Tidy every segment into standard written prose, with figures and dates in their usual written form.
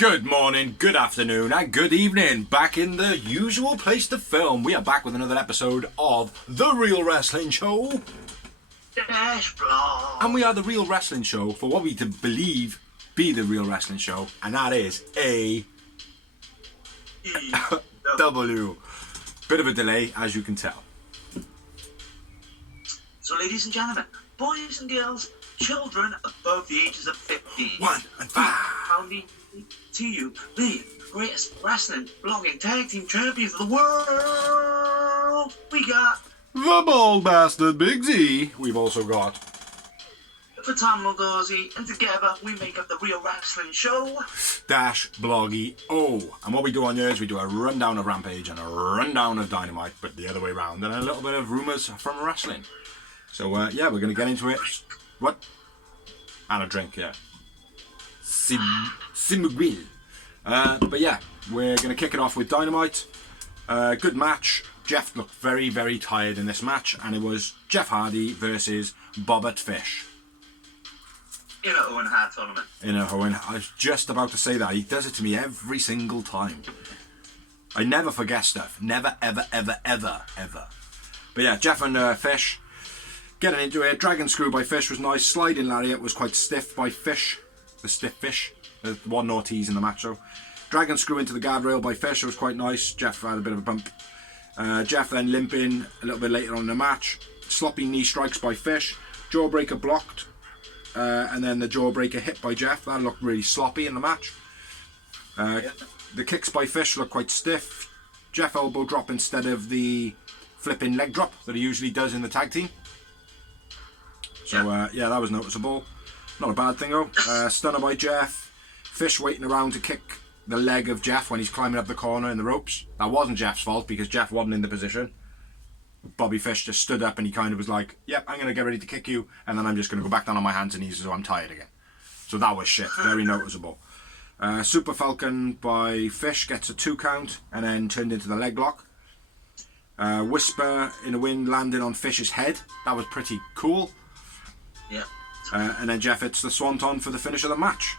Good morning, good afternoon, and good evening. Back in the usual place to film. We are back with another episode of The Real Wrestling Show. And we are The Real Wrestling Show for what we to believe be The Real Wrestling Show. And that is A W. Bit of a delay, as you can tell. So, ladies and gentlemen, boys and girls, children above the ages of 15. 1 and 5. Founding to you the greatest wrestling blogging tag team champions of the world. We got The Bald Bastard Big Z. We've also got the Tom Lugosi, and together we make up the Real Wrestling Show. Dash Bloggy O. And what we do on here is we do a rundown of Rampage and a rundown of Dynamite, but the other way around, and a little bit of rumours from wrestling. So, yeah, we're going to get into it. What? And a drink, yeah. Simugil. But yeah, we're going to kick it off with Dynamite. Good match. Jeff looked very, very tired in this match, and it was Jeff Hardy versus Bobbert Fish. In a Owen Hart tournament. I was just about to say that. He does it to me every single time. I never forget stuff. Never, ever, ever, ever, ever. But yeah, Jeff and Fish getting into it. Dragon screw by Fish was nice. Sliding lariat was quite stiff by Fish. The stiff Fish. There's one ortiz in the match, so. Dragon screw into the guardrail by Fish was quite nice. Jeff had a bit of a bump. Jeff then limping a little bit later on in the match. Sloppy knee strikes by Fish. Jawbreaker blocked. And then the jawbreaker hit by Jeff. That looked really sloppy in the match. The kicks by Fish looked quite stiff. Jeff elbow drop instead of the flipping leg drop that he usually does in the tag team. So yeah, that was noticeable. Not a bad thing though. Stunner by Jeff. Fish waiting around to kick the leg of Jeff when he's climbing up the corner in the ropes. That wasn't Jeff's fault because Jeff wasn't in the position. Bobby Fish just stood up and he kind of was like, yep, I'm going to get ready to kick you, and then I'm just going to go back down on my hands and knees so I'm tired again. So that was shit. Very noticeable. Super Falcon by Fish gets a 2 count and then turned into the leg lock. Whisper in the wind landing on Fish's head. That was pretty cool. Yeah. And then Jeff hits the swanton for the finish of the match.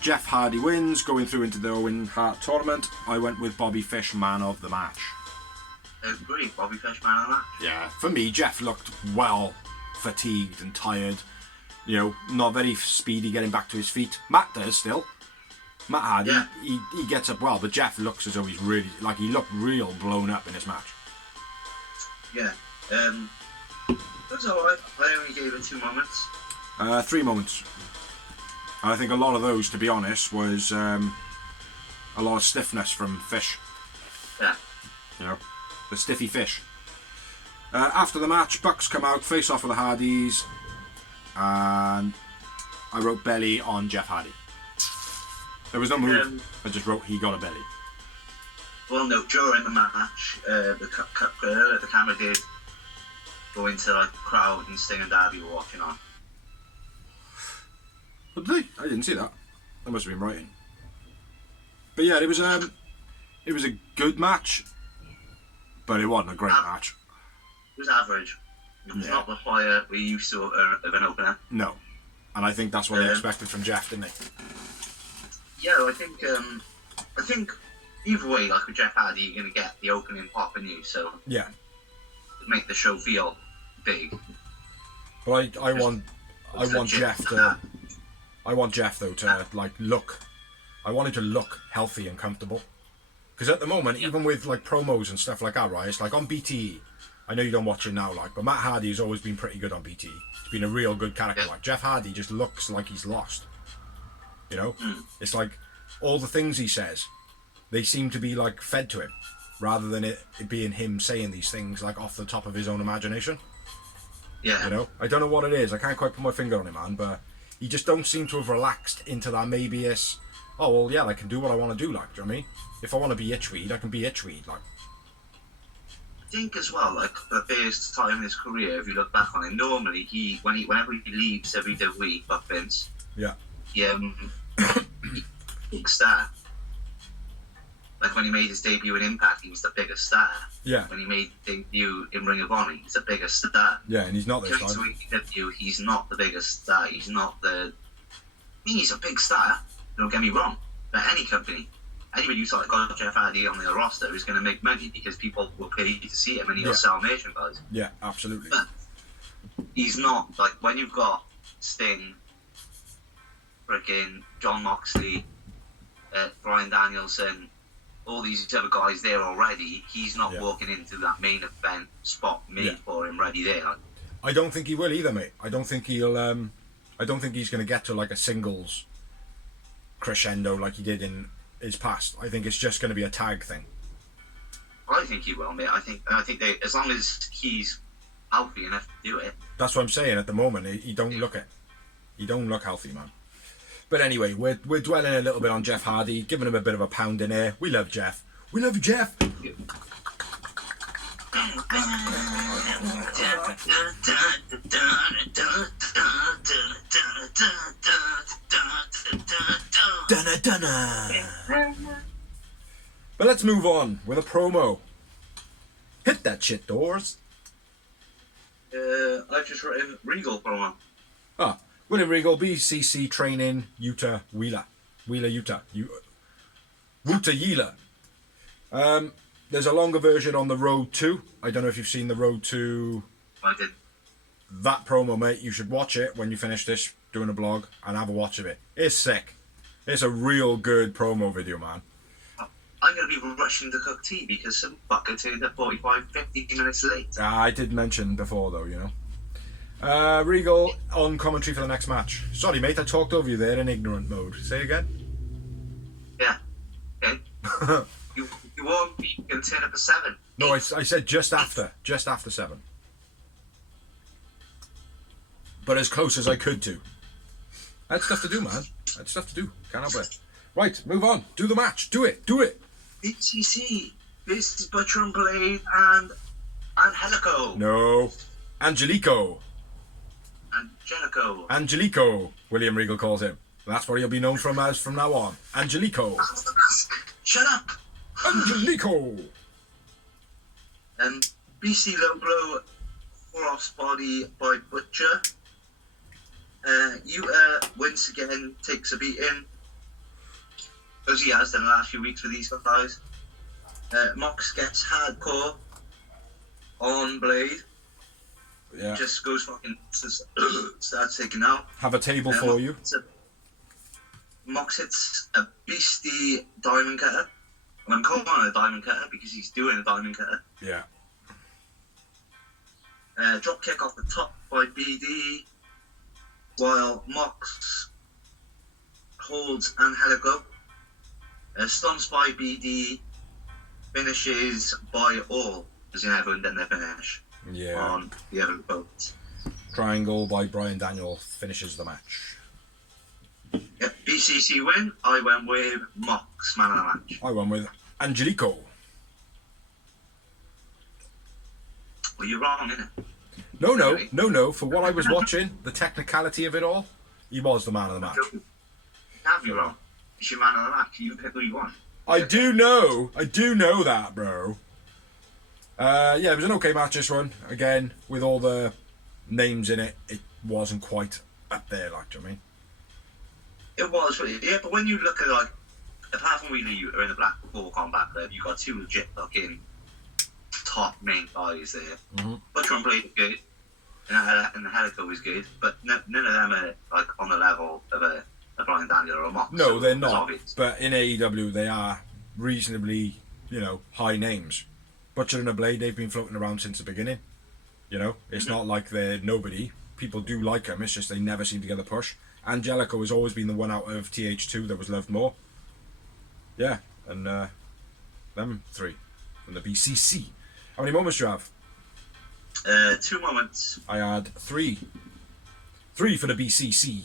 Jeff Hardy wins, going through into the Owen Hart tournament. I went with Bobby Fish, man of the match. Agree, Bobby Fish, man of the match. Yeah, for me, Jeff looked well fatigued and tired. You know, not very speedy getting back to his feet. Matt does still. Matt Hardy, yeah. he gets up well, but Jeff looks as though he's really, like, he looked real blown up in this match. Yeah, that's alright. I only gave it 2 moments. 3 moments. I think a lot of those, to be honest, was a lot of stiffness from Fish. Yeah. You know, the stiffy Fish. After the match, Bucks come out, face off with the Hardys, and I wrote belly on Jeff Hardy. There was no move, I just wrote he got a belly. Well, no, during the match, the camera did go into like the crowd and Sting and Darby were watching on. But did they? I didn't see that. That must have been writing. But yeah, it was a good match, but it wasn't a great match. It was average. It was not the fire we used to of an opener. No, and I think that's what they expected from Jeff, didn't they? Yeah, I think either way, like with Jeff Hardy, you're gonna get the opening pop in you, so yeah, make the show feel big. But I want Jeff to. I want Jeff though to like look. I want him to look healthy and comfortable. Because at the moment, even with like promos and stuff like that, right? It's like on BTE. I know you don't watch it now, like, but Matt Hardy has always been pretty good on BTE. He's been a real good character. Like Jeff Hardy just looks like he's lost. You know, it's like all the things he says, they seem to be like fed to him, rather than it being him saying these things like off the top of his own imagination. Yeah. You know, I don't know what it is. I can't quite put my finger on it, man, but. You just don't seem to have relaxed into that. Maybe it's, oh well, yeah, I can do what I want to do. Like, do you know what I mean? If I want to be Itchweed, I can be Itchweed. Like, I think as well, like the first time in his career, if you look back on it, normally whenever he leaves every week, Buck Vince, yeah, he big star. Like when he made his debut in Impact, he was the biggest star. Yeah. When he made his debut in Ring of Honor, he's the biggest star. Yeah, and he's not this time. Debut, he's not the biggest star. He's not the. I mean, he's a big star. Don't get me wrong. But any company, anybody who's like got Jeff Hardy on their roster is going to make money because people will pay to see him and he'll sell merchandise. Yeah, absolutely. But he's not, like, when you've got Sting, freaking John Moxley, Bryan Danielson, all these other guys there already, he's not walking into that main event spot made for him ready there. Like, I don't think he will either, mate. I don't think he'll. I don't think he's going to get to like a singles crescendo like he did in his past. I think it's just going to be a tag thing. I think he will, mate. I think they, as long as he's healthy enough to do it. That's what I'm saying. At the moment, he don't look it. He don't look healthy, man. But anyway, we're dwelling a little bit on Jeff Hardy, giving him a bit of a pound in here. We love Jeff. We love you, Jeff. But let's move on with a promo. Hit that shit, Doors. I've just written Regal Promo. Ah, William Regal, BCC training, Utah, Wheeler, Utah. Wuta Yeela. There's a longer version on the Road to. I don't know if you've seen the Road to. I did. That promo, mate. You should watch it when you finish this doing a blog and have a watch of it. It's sick. It's a real good promo video, man. I'm going to be rushing to cook tea because some fucker turned up 50 minutes late. I did mention before, though, you know. Regal on commentary for the next match. Sorry, mate, I talked over you there in ignorant mode. Say again? Yeah. Okay. you won't be going to turn up at 7. No, I said just after 7. But as close as I could to. I had stuff to do, man. I had stuff to do. Can't help it. Right, move on. Do the match. Do it. BCC. This is Butcher and Blade and Angelico. No. Angelico. Angelico, William Regal calls him. That's what he'll be known from as from now on. Angelico. Shut up. Angelico. BC low blow, crossbody by Butcher. Once again takes a beating, as he has done the last few weeks with these guys. Mox gets hardcore on Blade. Yeah. Just goes fucking starts taking out. Have a table for you. Mox hits a Beastie diamond cutter. I'm calling it a diamond cutter because he's doing a diamond cutter. Yeah. Drop kick off the top by BD, while Mox holds Angelico. Stomps by BD, finishes by all, as in everyone done their finish. Yeah. On the other boat. Triangle by Bryan Daniel finishes the match. Yep, BCC win. I went with Mox, man of the match. I went with Angelico. Well, you're wrong, innit? No. For what I was watching, the technicality of it all, he was the man of the match. You can't be wrong. It's your man of the match. You can pick who you want. I do know that, bro. Yeah, it was an okay match, this one. Again, with all the names in it, it wasn't quite up there, like, do you know what I mean? It was, yeah, but when you look at, like, apart from Wheeler, you are in the Blackpool Combat Club, you got two legit fucking top main guys there. Mm-hmm. Butcher and Blade is good, and the Helico is good, but none of them are, like, on the level of a Bryan Daniel or a Mox. No, they're not, but in AEW, they are reasonably, high names. Butcher and a Blade, they've been floating around since the beginning. It's not like they're nobody. People do like them, it's just they never seem to get the push. Angelico has always been the one out of TH2 that was loved more. Yeah, and them three from the BCC. How many moments do you have? 2 moments. I had 3. 3 for the BCC.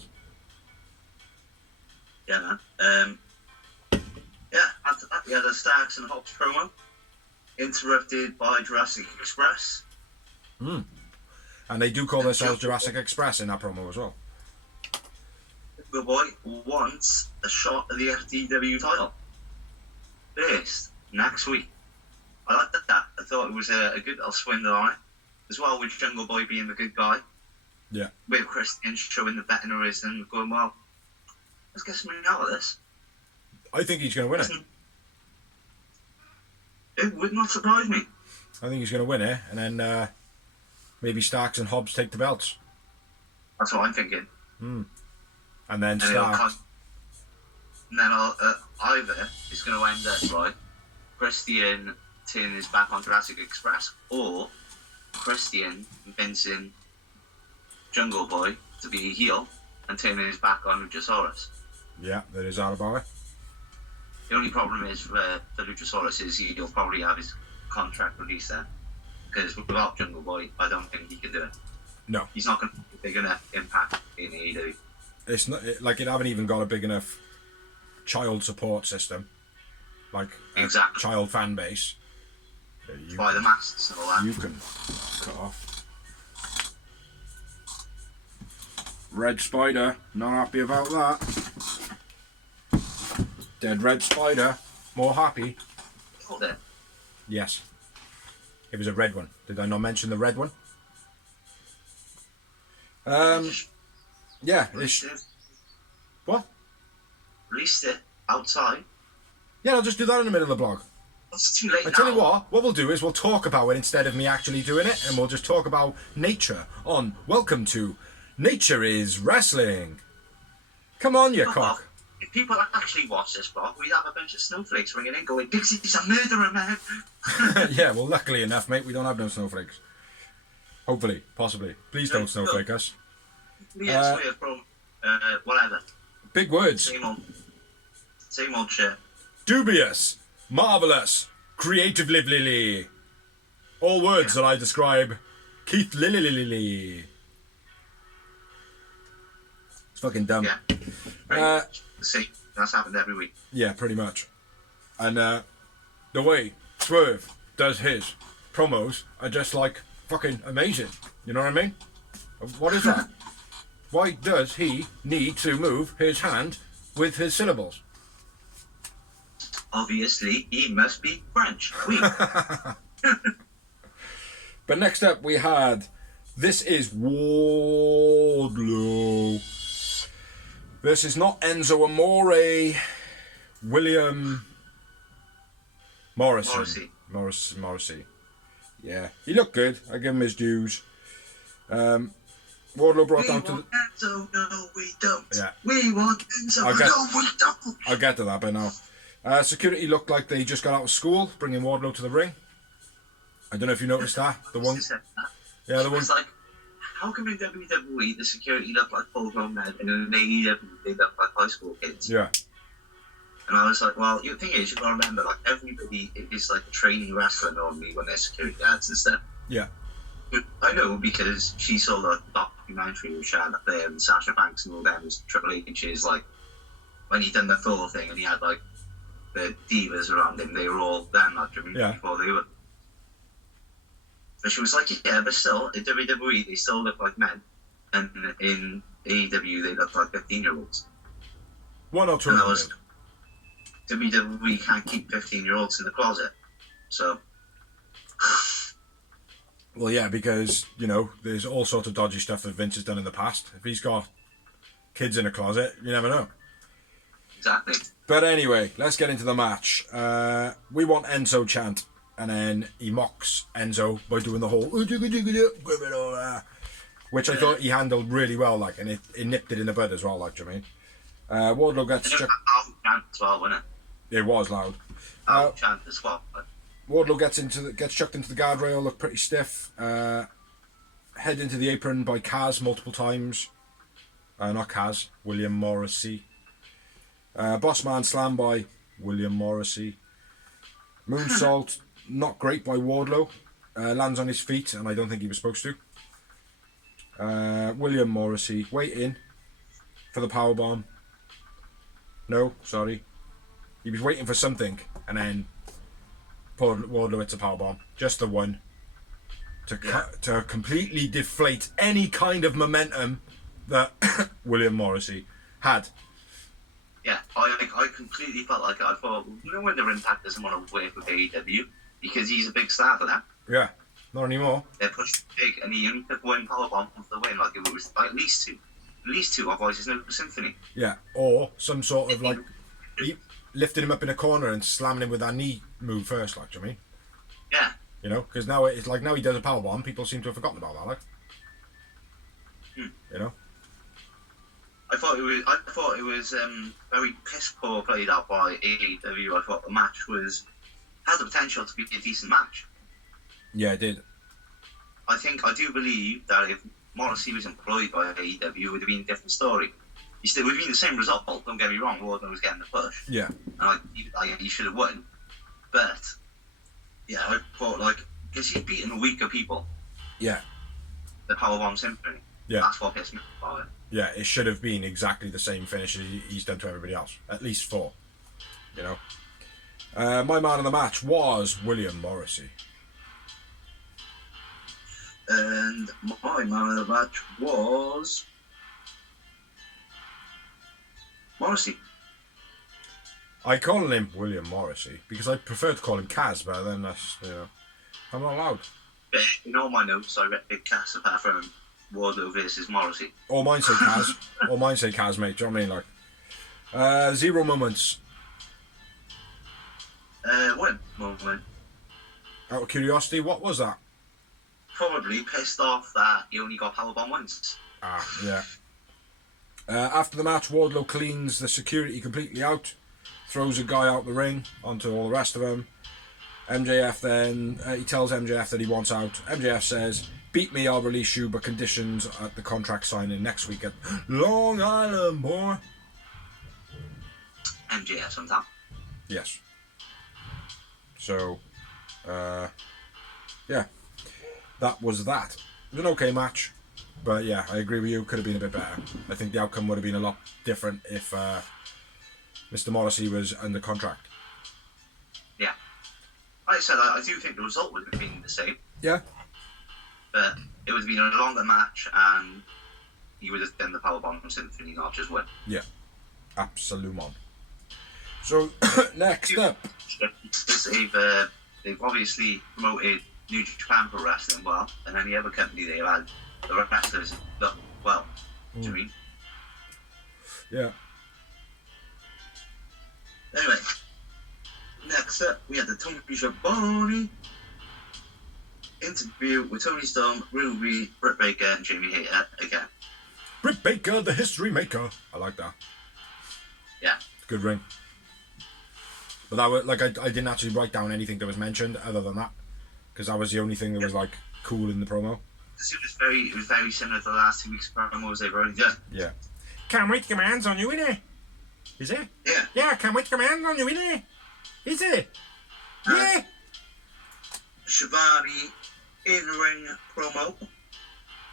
Yeah, man. After that we had a Starks and Hobbs promo, interrupted by Jurassic Express. And they do call themselves Jurassic Express in that promo as well. The boy wants a shot at the FTW title. First, next week. I liked that. I thought it was a good little swindle on it. As well, with Jungle Boy being the good guy. Yeah. With Christian showing the veterinaries and going well. let's get something out of this. I think he's going to win it. It would not surprise me. I think he's going to win it, and then maybe Starks and Hobbs take the belts. That's what I'm thinking. And then Starks. And then either it's going to end up, right, Christian turning his back on Jurassic Express, or Christian convincing Jungle Boy to be a heel and turning his back on Luchasaurus. Yeah, that is out about it. The only problem is for Luchasaurus is he'll probably have his contract released then. Because without Jungle Boy, I don't think he could do it. No. He's not going to be a big enough impact in AEW. It's not like it haven't even got a big enough child support system. Like a child fan base. By the masks and all that. You can cut off. Red Spider, not happy about that. Dead Red Spider, more happy. Hold it. Yes. It was a red one. Did I not mention the red one? Yeah. What? Released it outside. Yeah, I'll just do that in the middle of the blog. It's too late now. I tell you what we'll do is we'll talk about it instead of me actually doing it, and we'll just talk about nature on Welcome to Nature is Wrestling. Come on, you cock. If people actually watch this blog, we'd have a bunch of snowflakes ringing in going, Dixie's a murderer, man. Yeah, well, luckily enough, mate, we don't have no snowflakes. Hopefully, possibly. Please don't snowflake us. Whatever. Big words. Same old shit. Dubious, marvellous, creative lively. All words that I describe Keith Lilly. It's fucking dumb. Yeah. See, that's happened every week. Yeah, pretty much. And the way Swerve does his promos are just like fucking amazing. You know what I mean? What is that? Why does he need to move his hand with his syllables? Obviously, he must be French. Oui. But next up we had, this is Wardlow. This is not Enzo Amore, William Morrissey. Morrissey. Yeah, he looked good. I give him his dues. Wardlow brought down to the... Enzo, no, we don't. Yeah. We want Enzo, no, we don't. I'll get to that by now. Security looked like they just got out of school, bringing Wardlow to the ring. I don't know if you noticed that. The one... Yeah, the one... It's like, how come in WWE the security look like full-grown men and in AEW they look like high school kids? Yeah. And I was like, well, the thing is, you've got to remember, like, everybody is like a trainee wrestler normally when they're security guards and stuff. Yeah. I know because she saw the documentary with Charlotte Flair and Sasha Banks and all them was Triple H's, like, when he done the Thor thing and he had, like, the divas around him, they were all them, like, before they were. But she was like, yeah, but still, in WWE, they still look like men. And in AEW, they look like 15-year-olds. One or two. And I was, WWE can't keep 15-year-olds in the closet. So... Well, yeah, because, you know, there's all sorts of dodgy stuff that Vince has done in the past. If he's got kids in a closet, you never know. Exactly. But anyway, let's get into the match. We want Enzo chant. And then he mocks Enzo by doing the whole... Which I thought he handled really well, like, and it nipped it in the bud as well, like, do you mean? Wardlow gets... It was loud as well, wasn't it? It was loud. Chant as well, but... Wardlow gets chucked into the guardrail, looked pretty stiff. Head into the apron by Kaz multiple times. Not Kaz, William Morrissey. Bossman slam by William Morrissey. Moonsault, not great by Wardlow. Lands on his feet, and I don't think he was supposed to. William Morrissey waiting for the powerbomb. No, sorry. He was waiting for something, and then Wardlow hits a powerbomb. Just the one. To completely deflate any kind of momentum that William Morrissey had. Yeah, I completely felt like it. I thought, you know when the Impact doesn't want to work with AEW? Because he's a big star for that. Yeah, not anymore. They're pushed big, and he only took one powerbomb for the win, like it was at least two. least 2, otherwise there's no symphony. Yeah, or some sort of like he lifted him up in a corner and slamming him with that knee move first, like, do you know what I mean? Yeah. You know, because now it's like now he does a powerbomb, people seem to have forgotten about that, like. You know. I thought it was very piss poor played out by AEW. I thought the match had the potential to be a decent match. Yeah, it did. I do believe that if Morrissey was employed by AEW, it would have been a different story. It would have been the same result, don't get me wrong, Wardlow was getting the push. Yeah. And he should have won. But, yeah, I thought, like, because he's beaten the weaker people. Yeah. The Powerbomb Symphony. Yeah. That's what pissed me off. Yeah, it should have been exactly the same finish as he's done to everybody else. At least 4. You know. My man of the match was William Morrissey. And my man of the match was Morrissey. I call him William Morrissey because I prefer to call him Kaz, but then that's, you know, I'm not allowed. Yeah, in all my notes, I read Big Cass apart from Wardlow versus Morrissey. Or mine say Kaz. Or mine say Kaz, mate. Do you know what I mean? Like, 0 moments. One moment. Out of curiosity, what was that? Probably pissed off that he only got powerbomb once. Ah, yeah. After the match, Wardlow cleans the security completely out, throws a guy out the ring onto all the rest of them. MJF then, he tells MJF that he wants out. MJF says, beat me, I'll release you, but conditions at the contract signing next week at Long Island, boy. MJF sometime. Yes. So, yeah. That was that. It was an okay match. But yeah, I agree with you, could have been a bit better. I think the outcome would have been a lot different if Mr. Morrissey was under contract. Yeah. Like I said, I do think the result would have been the same. Yeah. But it would have been a longer match and he would have done the Powerbomb Symphony, not just win. Yeah. Absolument. So, next up. They've obviously promoted New Japan Pro Wrestling well, and any other company they've had, the wrestlers look well. Do you mean? Yeah. Anyway, next up, we had the Tony Schiavone interview with Tony Storm, Ruby, Britt Baker, and Jamie Hayter again. Britt Baker, the history maker. I like that. Yeah. Good ring. But that was like I didn't actually write down anything that was mentioned other than that, because that was the only thing that was like cool in the promo. It was very similar to the last 2 weeks' promos they've already done. Yeah. Can't wait to get my hands on you, innit? Is it? Yeah. Yeah, can't wait to get my hands on you, innit? Is it? Yeah. Schiavone in-ring promo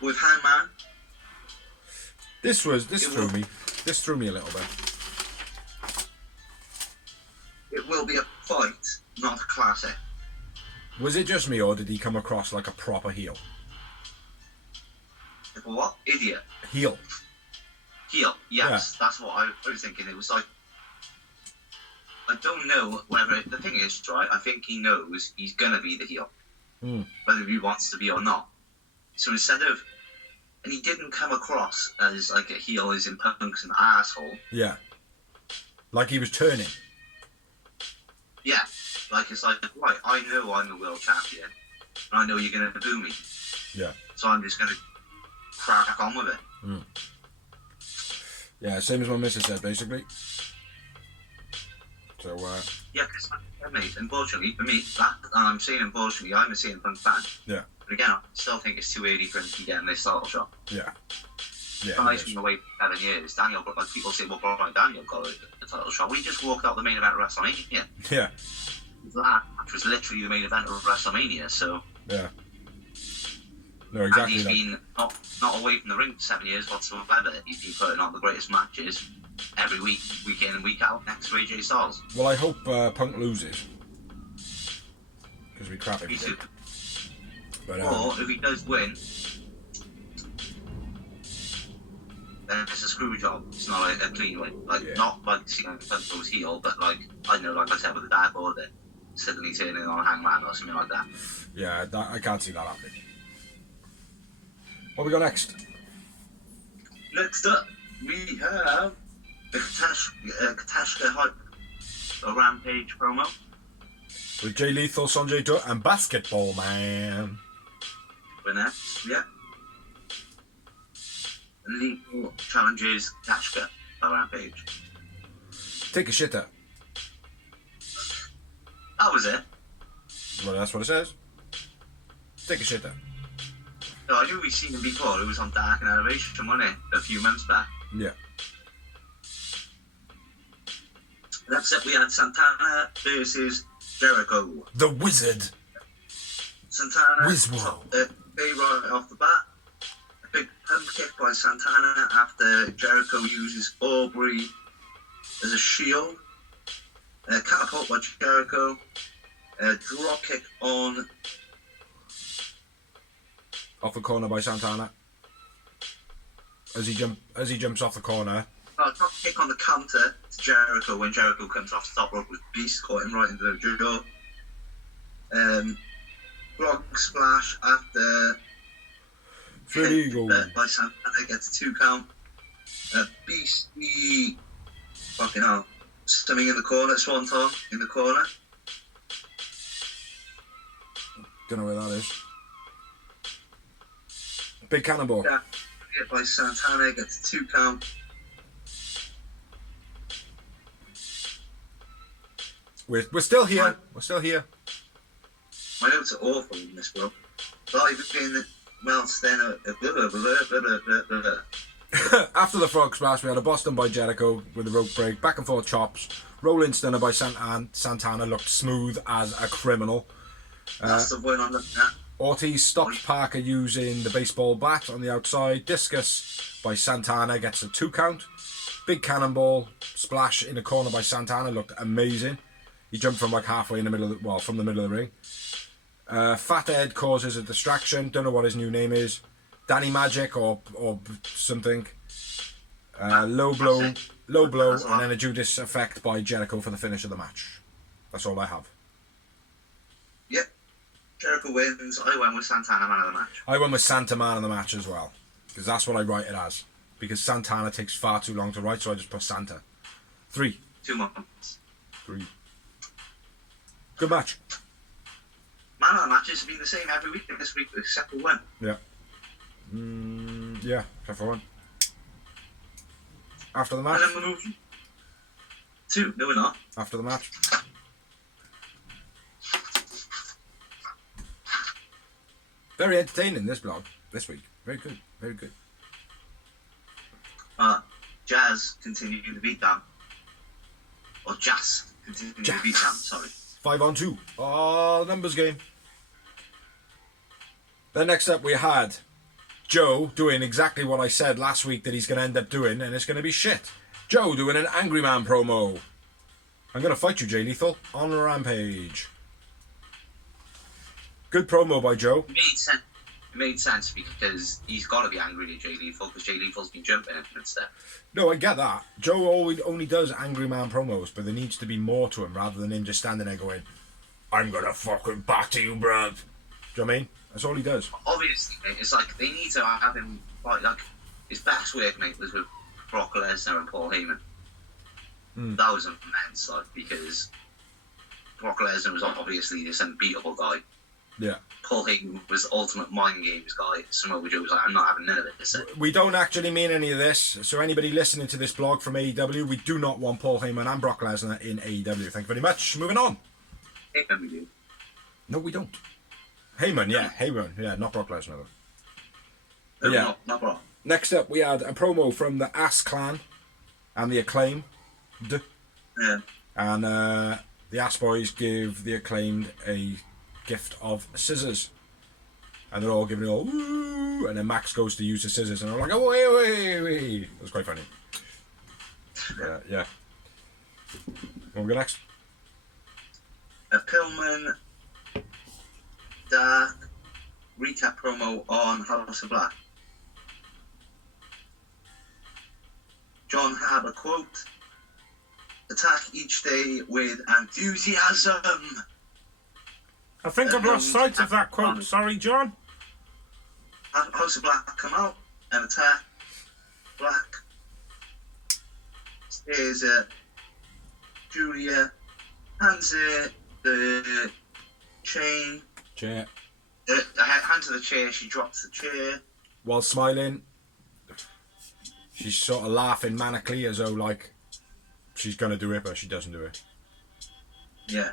with Hangman. This threw me a little bit. It will be a fight, not a classic. Was it just me, or did he come across like a proper heel? What? Idiot. Heel. Heel, yes. Yeah. That's what I was thinking. It was like, I don't know whether, the thing is, right, I think he knows he's going to be the heel. Whether he wants to be or not. So instead of, and he didn't come across as like a heel as in Punk's an asshole. Yeah. Like he was turning. Yeah. Like it's like, right, I know I'm the world champion. And I know you're going to boo me. Yeah. So I'm just going to crack on with it. Yeah, same as my missus said, basically. So, yeah, because, mate, unfortunately, for me, I'm saying unfortunately, I'm a CM Punk fan. Yeah. But again, I still think it's too early for him to be getting this title shot. Yeah. Yeah. Nice from away for 7 years. Daniel, like people say, well, Brian Daniel got the title shot. We just walked out the main event of WrestleMania. Yeah. That match was literally the main event of WrestleMania, so. Yeah. No, exactly. And he's been not away from the ring for 7 years whatsoever. He's been putting on the greatest matches every week, week in and week out, next to AJ Styles. Well, I hope Punk loses. Because we crap him. Me too. But, or if he does win, then it's a screw job. It's not a clean win. Like, not like CM Punk goes heel, but like, I don't know, like I said, with the dad order, suddenly turning on Hangman or something like that. Yeah, I can't see that happening. What we got next? Next up, we have the Katashka Hype, a Rampage promo. With Jay Lethal, Sanjay Dutt, and Basketball Man. Winner, yeah. Lethal challenges Katashka a Rampage. Take a shitter. That was it. Well, that's what it says. Take a shitter. No, I knew we'd seen him before. It was on Dark and Elevation, wasn't it? A few months back. Yeah. Next up, we had Santana versus Jericho. The Wizard. Santana, Wizwo. right off the bat. A big pump kick by Santana after Jericho uses Aubrey as a shield. Catapult by Jericho. Drop kick on. Off the corner by Santana. As he jumps off the corner. Drop kick on the counter to Jericho when Jericho comes off the top rope with Beast, caught him right into the jaw. Frog splash after Regal by Santana gets a 2 count. Beastie, fucking hell, swimming in the corner, Swanton in the corner. Don't know where that is. Big cannonball. Yeah, hit by Santana gets a 2 count. We're still here. We're still here. My notes are awful in this, bro. Live in Mount then After the frog splash, we had a Boston by Jericho with a rope break, back and forth chops. Rolling stunner by Santana looked smooth as a criminal. That's the one I'm looking at. Ortiz stops Parker using the baseball bat on the outside. Discus by Santana gets a 2 count. Big cannonball splash in the corner by Santana looked amazing. He jumped from like halfway in the middle of the, from the middle of the ring. Fathead causes a distraction. Don't know what his new name is. Danny Magic or something. Low blow, and then a Judas effect by Jericho for the finish of the match. That's all I have. Yep. Jericho wins. I went with Santana man of the match. I went with Santa man of the match as well. Because that's what I write it as. Because Santana takes far too long to write, so I just put Santa. 3. 2 months. 3. Good match. Man of the matches have been the same every week this week, except for one. Yeah. Yeah, except for one. After the match. And then we're moving. 2. No, we're not. After the match. Very entertaining, this vlog, this week. Very good, very good. Jazz continuing the beatdown. Or Jazz continuing the beatdown, sorry. 5-on-2. Oh, numbers game. Then next up we had Joe doing exactly what I said last week that he's going to end up doing, and it's going to be shit. Joe doing an Angry Man promo. I'm going to fight you, Jay Lethal, on a Rampage. Good promo by Joe. It made sense because he's got to be angry at Jay Lethal because Jay Lethal's been jumping him and stuff. No, I get that. Joe only does Angry Man promos, but there needs to be more to him rather than him just standing there going, I'm going to fucking batter you, bruv. Do you know what I mean? That's all he does. Obviously, mate, it's like they need to have him like his best work, mate, was with Brock Lesnar and Paul Heyman. That was immense, like, because Brock Lesnar was obviously this unbeatable guy. Yeah. Paul Heyman was the ultimate mind games guy. Samoa Joe was like, I'm not having none of this. We don't actually mean any of this. So anybody listening to this blog from AEW, we do not want Paul Heyman and Brock Lesnar in AEW. Thank you very much. Moving on. Heyman we do. No, we don't. Heyman, yeah, not Brock Lesnar though. No, yeah. Not Brock. Next up, we had a promo from the Ass Clan and the Acclaimed. Yeah. And the Ass Boys give the Acclaimed a gift of scissors. And they're all giving it all, ooh, and then Max goes to use the scissors and they're like, oh, wait. It was quite funny. Yeah. What we go next? A Pillman Dark recap promo on House of Black. John Harbour quote, attack each day with enthusiasm. I think I've lost sight of that quote. Sorry, John. House of Black come out and attack. Black stares at Julia, hands her the chain. Chair. Hand to the chair, she drops the chair. While smiling, she's sort of laughing manically as though like she's gonna do it, but she doesn't do it. Yeah.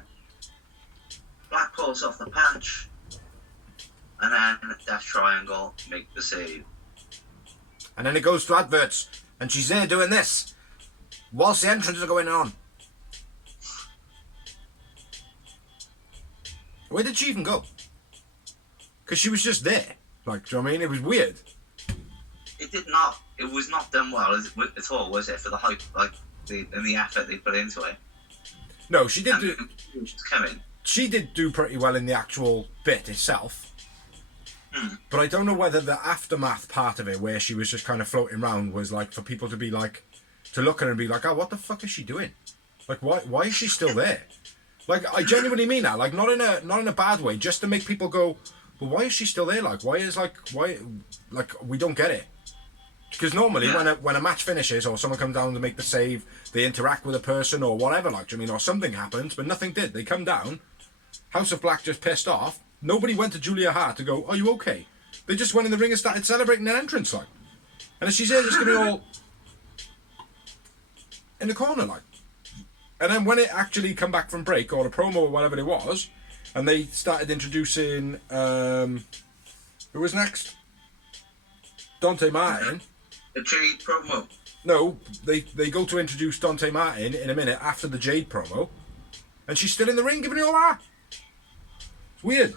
Black pulls off the patch, and then Death Triangle make the save. And then it goes to adverts, and she's there doing this whilst the entrances are going on. Where did she even go? Because she was just there. Like, do you know what I mean? It was weird. It was not done well at all, was it? For the hype, like, and the effort they put into it. No, she did do... Coming. She did do pretty well in the actual bit itself. But I don't know whether the aftermath part of it, where she was just kind of floating around, was like for people to be like, to look at her and be like, oh, what the fuck is she doing? Like, why is she still there? Like, I genuinely mean that. Like, not in a bad way, just to make people go, well, why is she still there? Like, why, we don't get it. Because normally when a match finishes or someone comes down to make the save, they interact with a person or whatever, like, do you mean, or something happens, but nothing did. They come down, House of Black just pissed off. Nobody went to Julia Hart to go, are you okay? They just went in the ring and started celebrating their entrance, like. And as she's there, just gonna be all in the corner, like. And then when it actually come back from break, or the promo or whatever it was, and they started introducing, who was next? Dante Martin. The Jade promo. No, they go to introduce Dante Martin in a minute after the Jade promo, and she's still in the ring giving it all that. It's weird.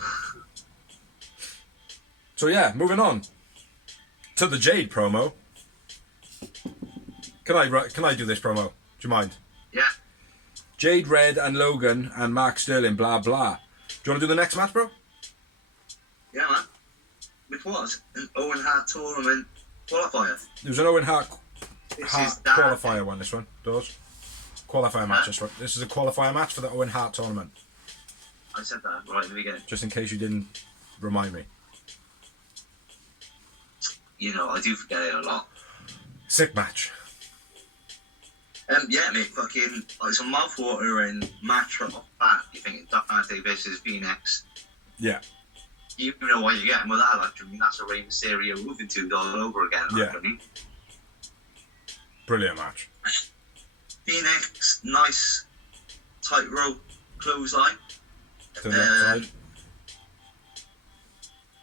So yeah, moving on to the Jade promo. Can I do this promo? Do you mind? Yeah. Jade Red and Logan and Mark Sterling, blah blah. Do you want to do the next match, bro? Yeah, man. Which was an Owen Hart tournament qualifier. There was an Owen Hart qualifier one. This one does qualifier match. This is a qualifier match for the Owen Hart tournament. I said that right at the beginning. Just in case you didn't remind me. You know, I do forget it a lot. Sick match. Yeah, mate, fucking, it's a mouthwatering match right off the bat. You're thinking Dynamite versus Phoenix. Yeah. You know what you're getting with that, like, I mean, that's a Rey Mysterio moving to all over again, like, yeah. I mean. Brilliant match. Phoenix, nice tightrope clothesline. To the outside.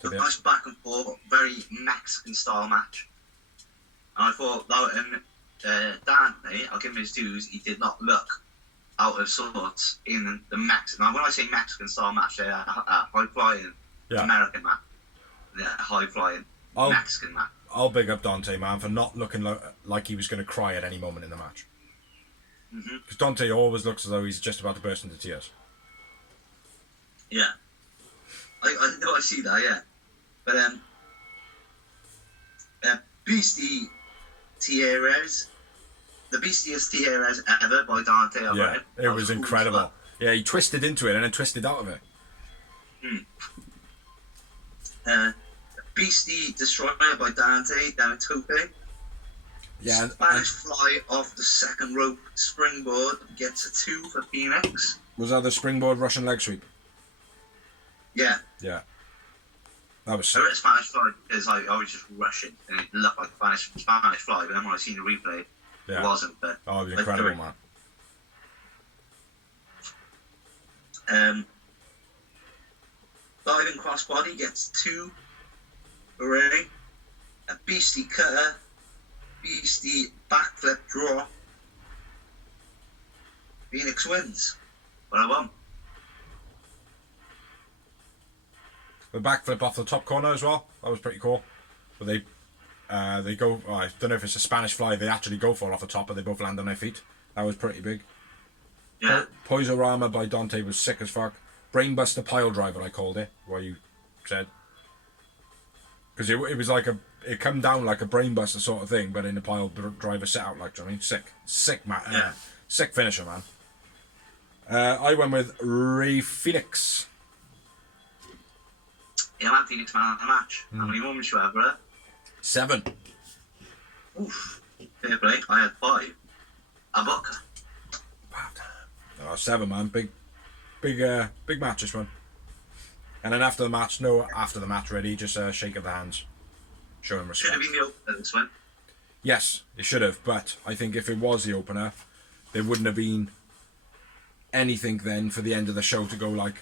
Nice back and forth, very Mexican style match. And I thought that Dante, I'll give him his dues, he did not look out of sorts in the Mexican. Now, when I say Mexican style match, they're high flying American match. They're high flying Mexican match. I'll big up Dante, man, for not looking like he was going to cry at any moment in the match. Because Dante always looks as though he's just about to burst into tears. Yeah. I know, I see that, yeah. But, Beastie TRWS, the Beastiest TRWS ever by Dante. Yeah, it was incredible. Cool. Yeah, he twisted into it and then twisted out of it. Beastie Destroyer by Dante, down a tope. Yeah, Spanish fly off the second rope springboard, gets a 2 for Phoenix. Was that the springboard Russian leg sweep? Yeah. Yeah. That was sick. I read Spanish fly because I was just rushing and it looked like Spanish fly, but then when I seen the replay, it wasn't. But it was incredible, man. Diving crossbody gets 2 for Ray. A Beastie cutter, Beastie backflip draw. Phoenix wins. 1-1. The backflip off the top corner as well. That was pretty cool. But they go. I don't know if it's a Spanish fly. They actually go for it off the top, but they both land on their feet. That was pretty big. Yeah. Poisorama by Dante was sick as fuck. Brainbuster pile driver, I called it. What you said. Because it was like it come down like a brainbuster sort of thing, but in the pile driver set out like. Do you know what I mean? Sick man. Yeah. Sick finisher, man. I went with Rey Fenix. Yeah, man, Phoenix man of the match. How many moments you have, brother? 7. Oof. Fair play. I had 5. A buck. Oh, 7, man. Big match, this one. And then after the match, really, just shake of the hands. Show him respect. Should have been the opener, this one. Yes, it should have, but I think if it was the opener, there wouldn't have been anything then for the end of the show to go like,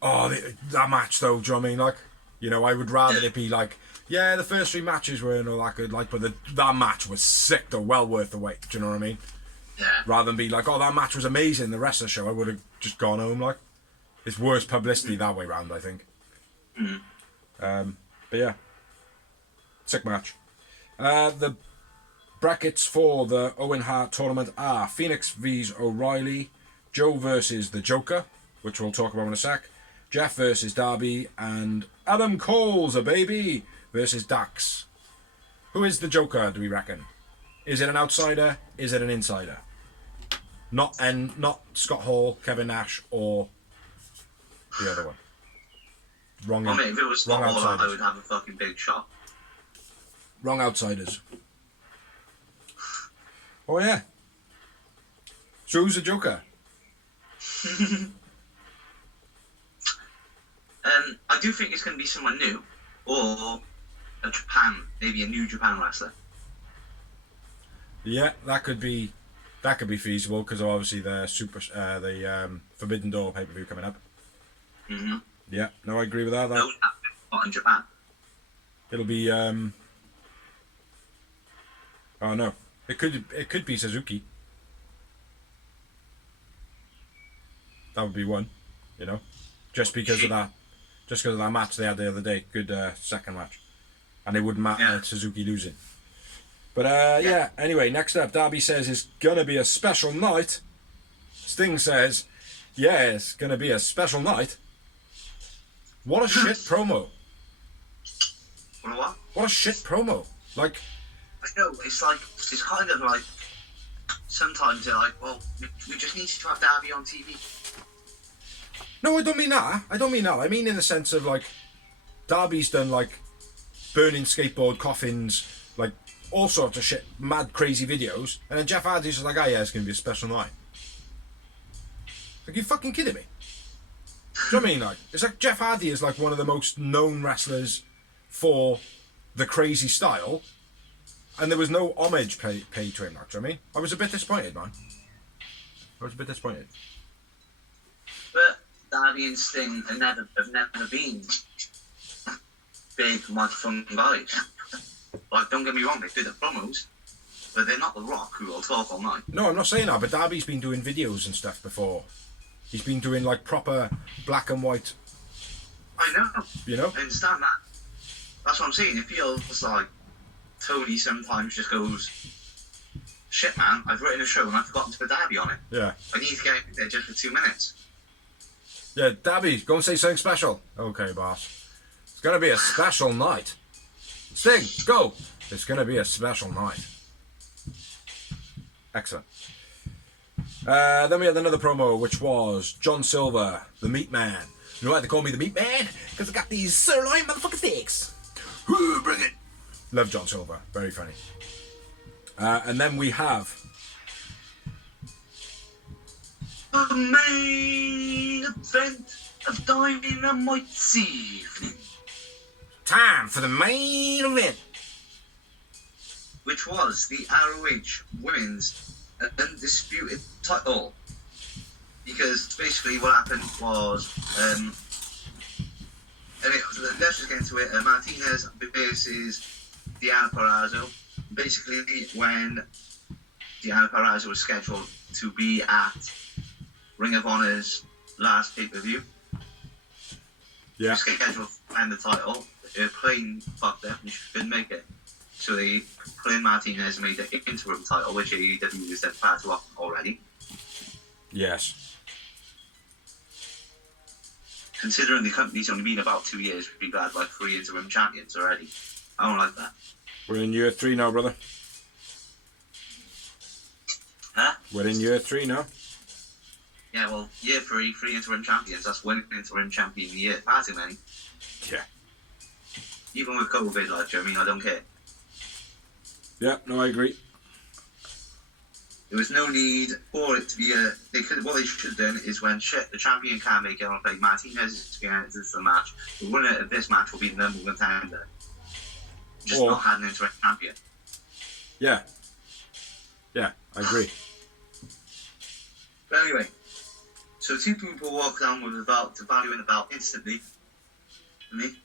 oh, that match though, do you know what I mean? Like, you know, I would rather it be like, yeah, the first 3 matches weren't all that good, like, but that match was sick though, well worth the wait, do you know what I mean? Yeah. Rather than be like, oh, that match was amazing, the rest of the show, I would have just gone home, like. It's worse publicity that way round, I think. But yeah, sick match. The brackets for the Owen Hart tournament are Phoenix vs O'Reilly, Joe versus the Joker, which we'll talk about in a sec, Jeff versus Darby, and Adam Cole's a baby versus Dax. Who is the Joker, do we reckon? Is it an outsider? Is it an insider? Not Scott Hall, Kevin Nash, or the other one. Wrong. I mean, if it was Scott Hall, outsiders. I would have a fucking big shot. Wrong outsiders. Oh yeah. So who's the Joker? I do think it's going to be someone new, or maybe a new Japan wrestler. Yeah, that could be feasible because obviously the Forbidden Door pay-per-view coming up. Mm-hmm. Yeah, no, I agree with that. No, not in Japan. It'll be oh no, it could be Suzuki. That would be one, you know, just because of that match they had the other day. Good second match, and it wouldn't matter Suzuki losing. But yeah. Anyway, next up, Darby says it's gonna be a special night. Sting says, yeah, it's gonna be a special night. What a shit promo. What? What a shit promo. Like, I know, it's kind of like, sometimes they're like, well, we just need to have Darby on TV. no, I don't mean that. I mean in the sense of like, Darby's done like burning skateboard coffins, like all sorts of shit, mad crazy videos, and then Jeff Hardy's just like, oh yeah, it's gonna be a special night. Like, you fucking kidding me? Do you know what I mean? Like, it's like Jeff Hardy is like one of the most known wrestlers for the crazy style, and there was no homage paid to him. Like, do you know what I mean? I was a bit disappointed, man. But Darby and Sting have never been big microphone guys. Like, don't get me wrong, they do the promos, but they're not The Rock who will talk all night. No, I'm not saying that, but Darby's been doing videos and stuff before. He's been doing like proper black and white. I know. You know? I understand that. That's what I'm saying. It feels like Tony sometimes just goes, shit man, I've written a show and I've forgotten to put Darby on it. Yeah. I need to get it there just for 2 minutes. Yeah, Darby, go and say something special. Okay, boss. It's gonna be a special night. Sting, go! It's gonna be a special night. Excellent. Then we had another promo, which was John Silver, the Meat Man. You know why they call me the Meat Man? Because I got these sirloin motherfucking steaks. Bring it. Love John Silver. Very funny. And then we have The main event of Dynamite's evening, time for the main event, which was the ROH Women's Undisputed title. Because basically what happened was, let's just get into it, Martinez versus Deonna Purrazzo. Basically, when Deonna Purrazzo was scheduled to be at Ring of Honor's last pay-per-view, yeah, was scheduled to end the title, her plane fucked up and she couldn't make it. So they put in Martinez and made the interim title, which AEW has done far too often already. yes. Considering the company's only been about 2 years, we've had like 3 interim champions already. I don't like that. We're in year 3 now, brother. Huh? We're in year 3 now. Yeah, well, year 3, 3 interim champions. That's one interim champion a year. Far too many. Yeah. Even with COVID, like, do you know what I mean? I don't care. Yeah, no, I agree. There was no need for it to be a. What they should have done is when the champion can't make it on play, Martinez is to be entered into the match. The winner of this match will be the number one contender. Just not had an interim champion. Yeah. Yeah, I agree. But anyway, so two people walk down with the belt to value in the belt instantly. For me.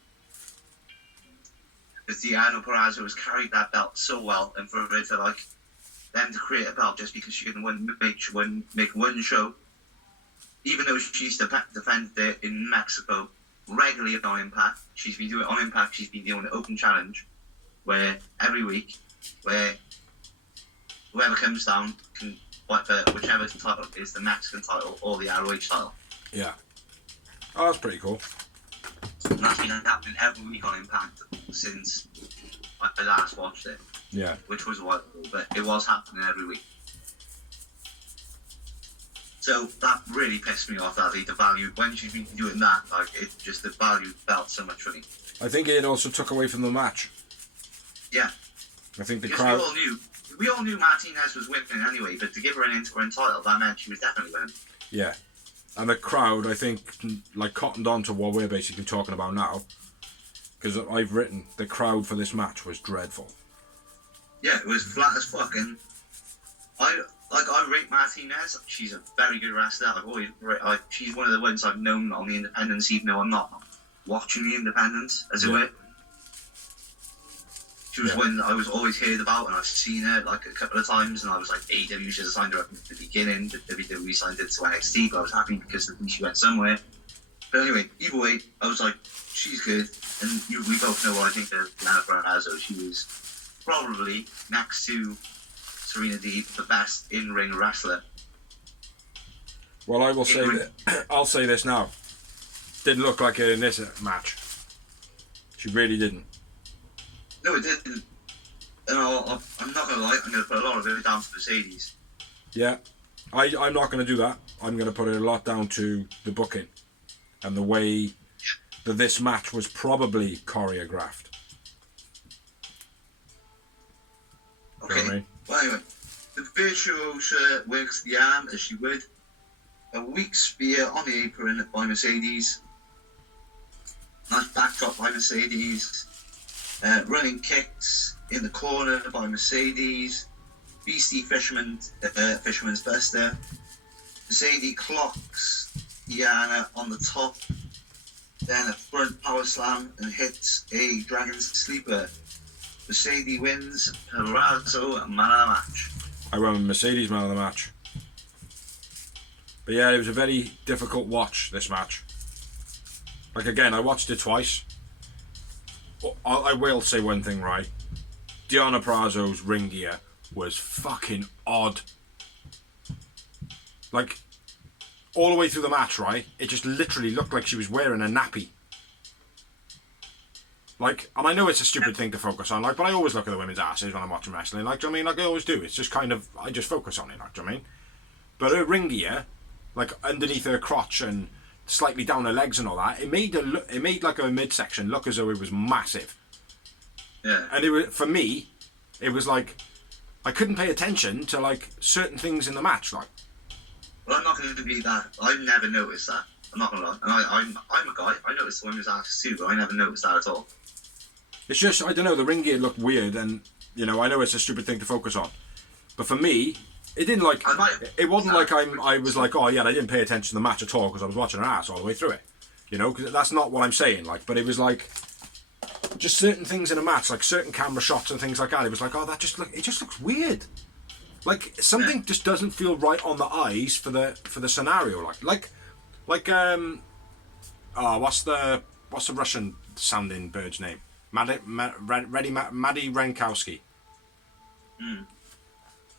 Because Diana Perazzo has carried that belt so well, and for her to them to create a belt just because she can make one show, even though she's defended it in Mexico regularly on Impact. She's been doing it on Impact. She's been doing an open challenge where every week, where whoever comes down can fight for whichever title is the Mexican title or the ROH title. Yeah. Oh, that's pretty cool. And that's been happening every week on Impact since I last watched it. Yeah. Which was a while ago, but it was happening every week. So that really pissed me off that they devalued when she's been doing that. It just devalued the belt so much for me. I think it also took away from the match. Yeah. I think the because crowd. We all knew Martinez was winning anyway, but to give her an interim title, that meant she was definitely winning. Yeah. And the crowd, I think, cottoned on to what we're basically talking about now. Because I've written, the crowd for this match was dreadful. Yeah, it was flat as fucking. I rate Martinez. She's a very good wrestler. She's one of the ones I've known on the independents, even though I'm not watching the independents, as it were. She was one that I was always heard about, and I've seen her a couple of times, and I was like, AEW should have signed her up at the beginning, but WWE signed it to NXT, but I was happy because at least she went somewhere. But anyway, either way, I was like, she's good, and we both know what I think of Diana Perazzo. She was probably, next to Serena Deeb, the best in-ring wrestler. Well, I will say I'll say this now. Didn't look like it in this match. She really didn't. No, it didn't. And I'm not going to lie, I'm going to put a lot of it down to Mercedes. Yeah. I'm not going to do that. I'm going to put it a lot down to the booking and the way that this match was probably choreographed. Okay. You know what I mean? Well, anyway, the virtuosa works the arm as she would. A weak spear on the apron by Mercedes. Nice backdrop by Mercedes. Running kicks in the corner by Mercedes. Beastie Fisherman's Buster. Mercedes clocks Diana on the top. Then a front power slam and hits a Dragon Sleeper. Mercedes wins. Perazzo man of the match. I went with Mercedes man of the match. But yeah, it was a very difficult watch, this match. Again, I watched it twice. I will say one thing, right? Diana Perazzo's ring gear was fucking odd. All the way through the match, right? It just literally looked like she was wearing a nappy. And I know it's a stupid thing to focus on, but I always look at the women's asses when I'm watching wrestling, do you know what I mean? I always do. It's just kind of, I just focus on it, do you know what I mean? But her ring gear, underneath her crotch and slightly down her legs and all that, it made her midsection look as though it was massive. Yeah. And it was, for me, it was I couldn't pay attention to certain things in the match, Well, I'm not going to be that. I've never noticed that. I'm not going to lie. And I'm a guy. I noticed the women's asses too, but I never noticed that at all. It's just, I don't know, the ring gear looked weird, and I know it's a stupid thing to focus on, but for me, it didn't it wasn't I was oh yeah, I didn't pay attention to the match at all because I was watching her ass all the way through it, because that's not what I'm saying, but it was just certain things in a match, certain camera shots and things like that. It was oh, it just looks weird, something just doesn't feel right on the eyes for the scenario, what's the Russian sounding bird's name? Maddie Rankowski.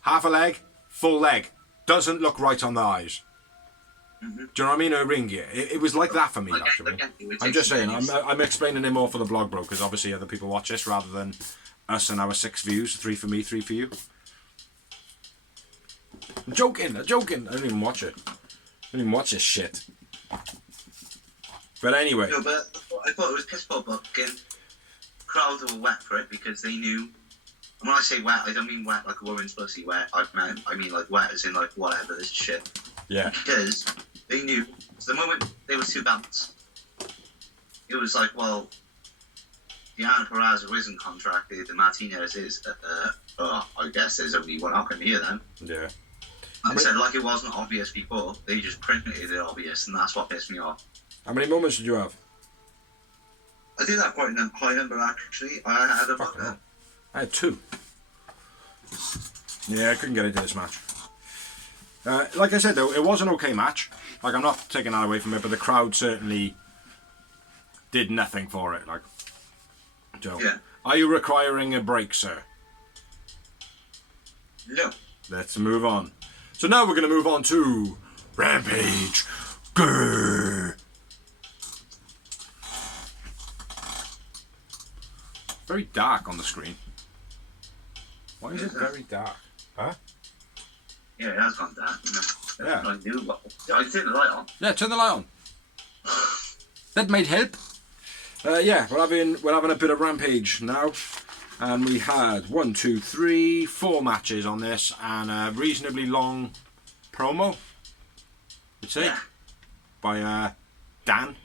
Half a leg, full leg. Doesn't look right on the eyes. Mm-hmm. Do you know what I mean? Her ring gear. It was like that for me, actually. I'm just saying, I'm explaining it more for the blog, bro, because obviously other people watch this rather than us and our 6 views. 3 for me, 3 for you. I'm joking. I don't even watch it. I don't even watch this shit. But anyway. No, but I thought it was piss poor booking. Crowds were wet for it because they knew And when I say wet, I don't mean wet like a woman's pussy wet. I mean like wet as in like whatever, this shit. Yeah. Because they knew, the moment there was 2 belts, it was like, well, Deanna Perrazzo isn't contracted, and Martinez is, I guess there's only one outcome here then. Yeah. Like I said, like it wasn't obvious before, they just printed it obvious, and that's what pissed me off. How many moments did you have? I did have quite a high number, actually. I had about that. I had 2. Yeah, I couldn't get into this match. Like I said, though, it was an okay match. Like, I'm not taking that away from it, but the crowd certainly did nothing for it. Like, so, yeah. Are you requiring a break, sir? No. Let's move on. So now we're going to move on to Rampage. Grrr. Very dark on the screen. Why is it very dark? Huh? Yeah, it has gone down. Yeah. I knew, but I turned the light on. Yeah, turn the light on. That might help. Yeah, we're having a bit of Rampage now, and we had 4 matches on this, and a reasonably long promo. You'd say, by Dan.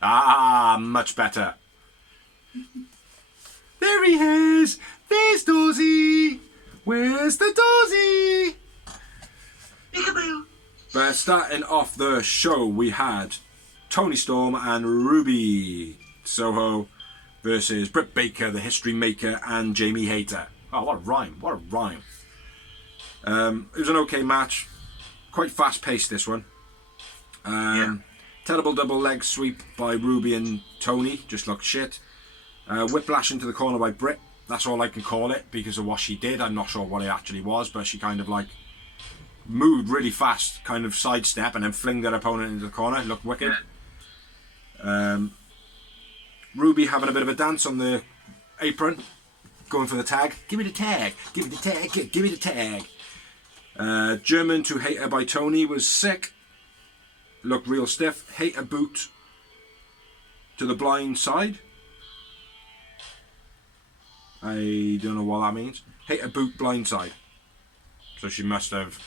Ah, much better. There he is. There's Dozy. Where's the Dozy? Peekaboo. But starting off the show, we had Toni Storm and Ruby Soho versus Britt Baker, the History Maker, and Jamie Hayter. Oh, what a rhyme. What a rhyme. It was an okay match. Quite fast-paced, this one. Terrible double leg sweep by Ruby and Toni. Just looked shit. Whiplash into the corner by Britt. That's all I can call it because of what she did. I'm not sure what it actually was, but she kind of like moved really fast, kind of sidestep, and then flinged her opponent into the corner. It looked wicked. Ruby having a bit of a dance on the apron, going for the tag. Give me the tag. Give me the tag. Give me the tag. German to Hayter by Toni was sick. Looked real stiff. Hayter boot to the blind side. I don't know what that means. Hayter boot blind side. So she must have...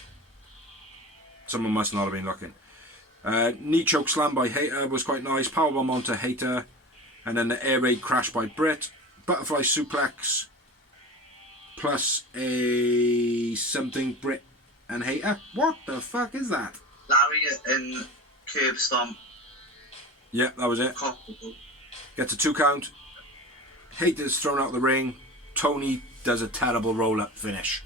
Someone must not have been looking. Knee choke slam by Hayter was quite nice. Powerbomb onto Hayter. And then the air raid crash by Britt. Butterfly suplex. Plus a something Britt and Hayter. What the fuck is that? Lariat and curb stomp. Yeah, that was it. Gets a 2 count. Hayter's thrown out the ring. Toni does a terrible roll-up finish.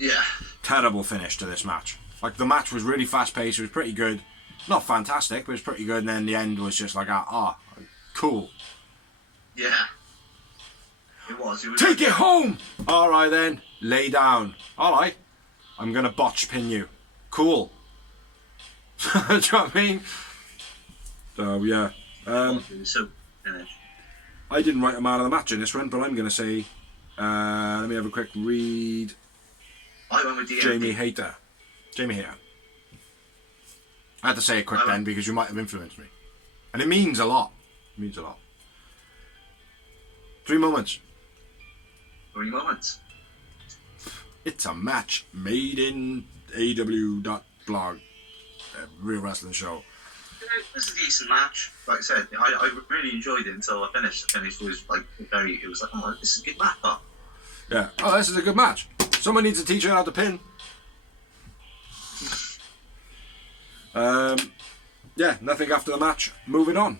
Yeah. Terrible finish to this match. Like, the match was really fast-paced. It was pretty good. Not fantastic, but it was pretty good. And then the end was just like, cool. Yeah. It was. Take it home! All right, then. Lay down. All right. I'm going to botch pin you. Cool. Do you know what I mean? So, yeah. So finished. I didn't write a man of the match in this one, but I'm going to say, let me have a quick read. I went with Jamie Hayter. Jamie Hayter. I had to say it quick then because you might have influenced me. And it means a lot. It means a lot. 3 moments. 3 moments. It's a match made in AW.blog. A real wrestling show. It was a decent match. Like I said, I really enjoyed it until I finished. The finish was like it was like, oh, this is a good match. But yeah. Oh, this is a good match. Someone needs to teach her how to pin. Yeah, nothing after the match. Moving on.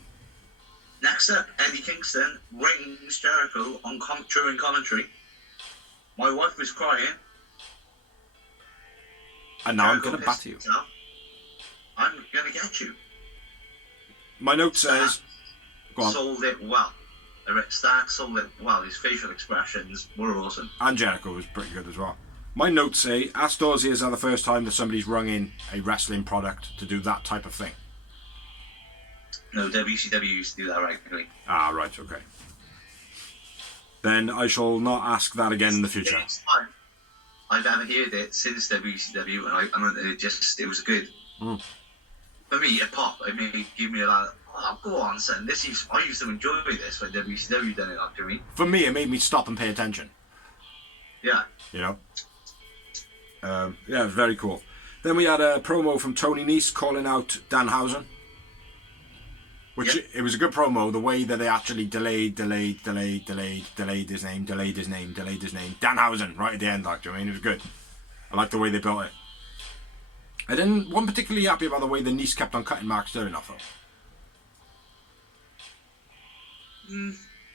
Next up, Eddie Kingston rings Jericho on during commentary. My wife was crying. And now Jericho I'm going to batter you. I'm going to get you. My note says... Go on. Sold it well. Stark sold it well. His facial expressions were awesome. And Jericho was pretty good as well. My notes say, Ask Dorsey is the first time that somebody's rung in a wrestling product to do that type of thing. No, WCW used to do that regularly. Ah, right, okay. Then I shall not ask that again in the future. Time I've ever heard it since WCW, and it was good. For me, it popped. It made give me a lot. oh, go on, son. I used to enjoy this when WCW done it, like, do you know what I mean? For me, it made me stop and pay attention. Yeah. You know? Yeah, it was very cool. Then we had a promo from Tony Nese calling out Danhausen. Which, it was a good promo, the way that they actually delayed his name. Danhausen, right at the end, like, do you know what I mean? It was good. I liked the way they built it. I wasn't particularly happy about the way the Nese kept on cutting Mark Sterling off, though.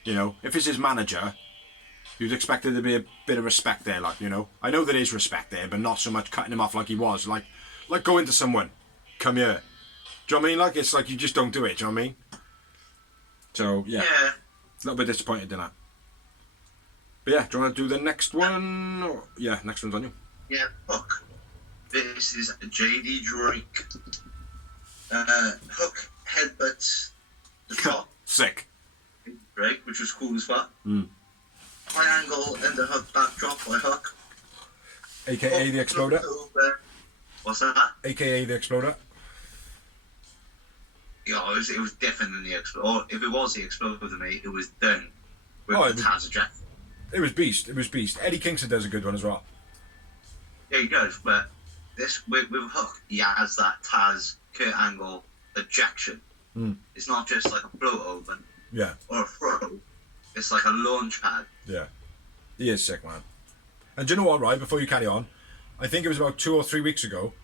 You know, if it's his manager, you'd expect there to be a bit of respect there, like, you know. I know there is respect there, but not so much cutting him off like he was. Like going to someone, come here. Do you know what I mean? Like, it's like you just don't do it, do you know what I mean? So, yeah. A little bit disappointed in that. But yeah, do you want to do the next one? Or, yeah, next one's on you. Yeah, Hook. This is JD Drake. Hook headbutts the top. Sick. Drake, which was cool as well. Mm. High angle and the Hook backdrop by Hook. AKA Hook the Exploder. What's that? AKA the Exploder. Yeah, it was different than the Exploder. Or if it was the Exploder to me, it was done with the Taz eject. It was beast. It was beast. Eddie Kingston does a good one as well. Yeah, he does, but this with Hook, he has that Taz Kurt Angle ejection. Mm. It's not just like a float open. Yeah. Or a throw. It's like a launch pad. Yeah. He is sick, man. And do you know what, right, before you carry on, I think it was about 2 or 3 weeks ago,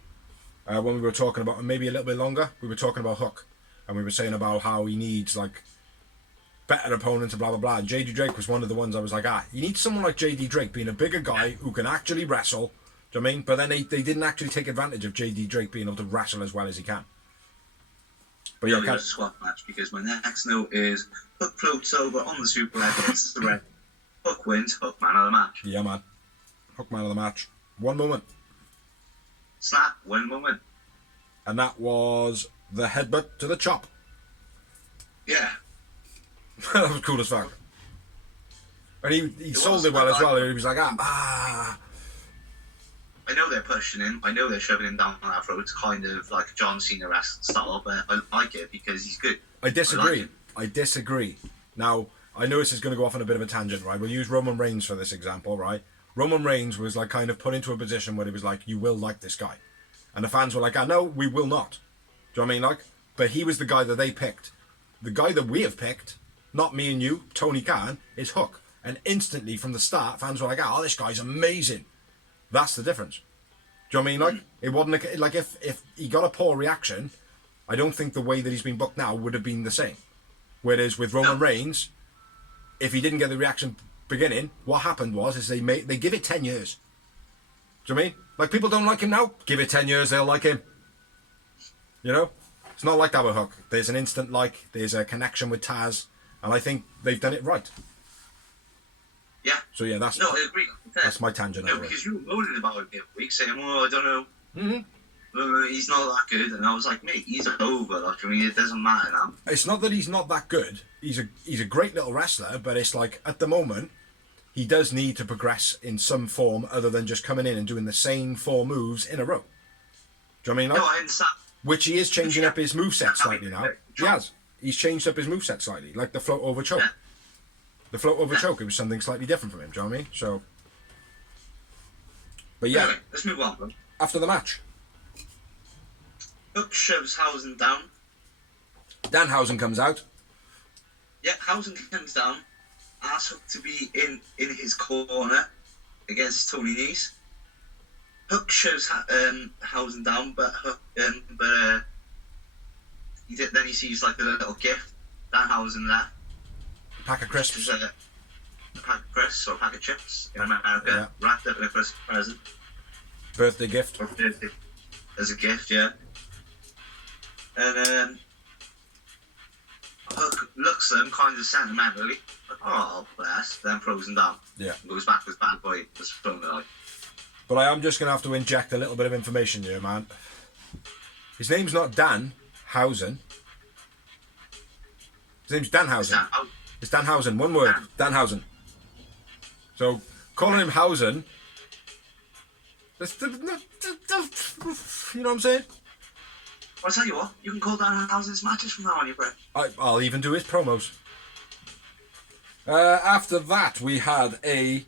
when we were talking about, maybe a little bit longer, we were talking about Hook. And we were saying about how he needs, like, better opponents and blah, blah, blah. And JD Drake was one of the ones I was like, you need someone like JD Drake being a bigger guy who can actually wrestle. Do you know what I mean? But then they didn't actually take advantage of JD Drake being able to wrestle as well as he can. But yeah, it was a swap match because my next note is Hook floats over on the suplex against the red. Hook wins, Hook man of the match. Yeah, man. Hook man of the match. 1 moment. Snap, win moment. And that was the headbutt to the chop. Yeah. That was cool as fuck. And he sold it well as well. He was like, I know they're pushing him. I know they're shoving him down that road. It's kind of like John Cena-esque style, but I like it because he's good. I disagree. I disagree. Now, I know this is going to go off on a bit of a tangent, right? We'll use Roman Reigns for this example, right? Roman Reigns was like kind of put into a position where it was like, you will like this guy. And the fans were like, no, we will not. Do you know what I mean? Like, but he was the guy that they picked. The guy that we have picked, not me and you, Tony Khan, is Hook. And instantly from the start, fans were like, this guy's amazing. That's the difference. Do you know what I mean? Like, it wasn't like if he got a poor reaction, I don't think the way that he's been booked now would have been the same. Whereas with Roman Reigns, if he didn't get the reaction beginning, what happened was they give it 10 years. Do you know what I mean? Like, people don't like him now. Give it 10 years, they'll like him. You know? It's not like that with Hook. There's an instant like, there's a connection with Taz, and I think they've done it right. Yeah. So yeah, No, I agree. that's my tangent. No, because you were moaning about it the other week, saying, I don't know. Mm-hmm. He's not that good. And I was like, mate, he's over. Like, I mean, it doesn't matter now. It's not that he's not that good. He's a great little wrestler, but it's like, at the moment, he does need to progress in some form other than just coming in and doing the same 4 moves in a row. Do you know what I mean? Like, No, I understand. Which he is changing up his moveset slightly now. He has. He's changed up his moveset slightly, like the float over choke. Yeah. The float over choke, it was something slightly different from him, do you know what I mean? So, but yeah. Anyway, let's move on, then. After the match, Hook shoves Hausen down. Danhausen comes out. Yeah, Hausen comes down. Asks Hook to be in his corner against Tony Nese. Hook shoves Hausen down, but then he sees like a little gift. Danhausen there. Pack of crisps. Which is a pack of crisps or a pack of chips in America, wrapped up in a crisp present. Birthday gift. Or birthday as a gift, yeah. And Hook looks at him kind of sentimentally, like, oh, bless, then throws him down. Yeah. And goes back with bad boy, just thrown it out. But I am just going to have to inject a little bit of information here, man. His name's not Dan Hausen. His name's Danhausen. It's Danhausen, one word, Danhausen. So, calling him Hausen, you know what I'm saying? I'll tell you what, you can call Danhausen's matches from now on, you Brett. I'll even do his promos. After that, we had a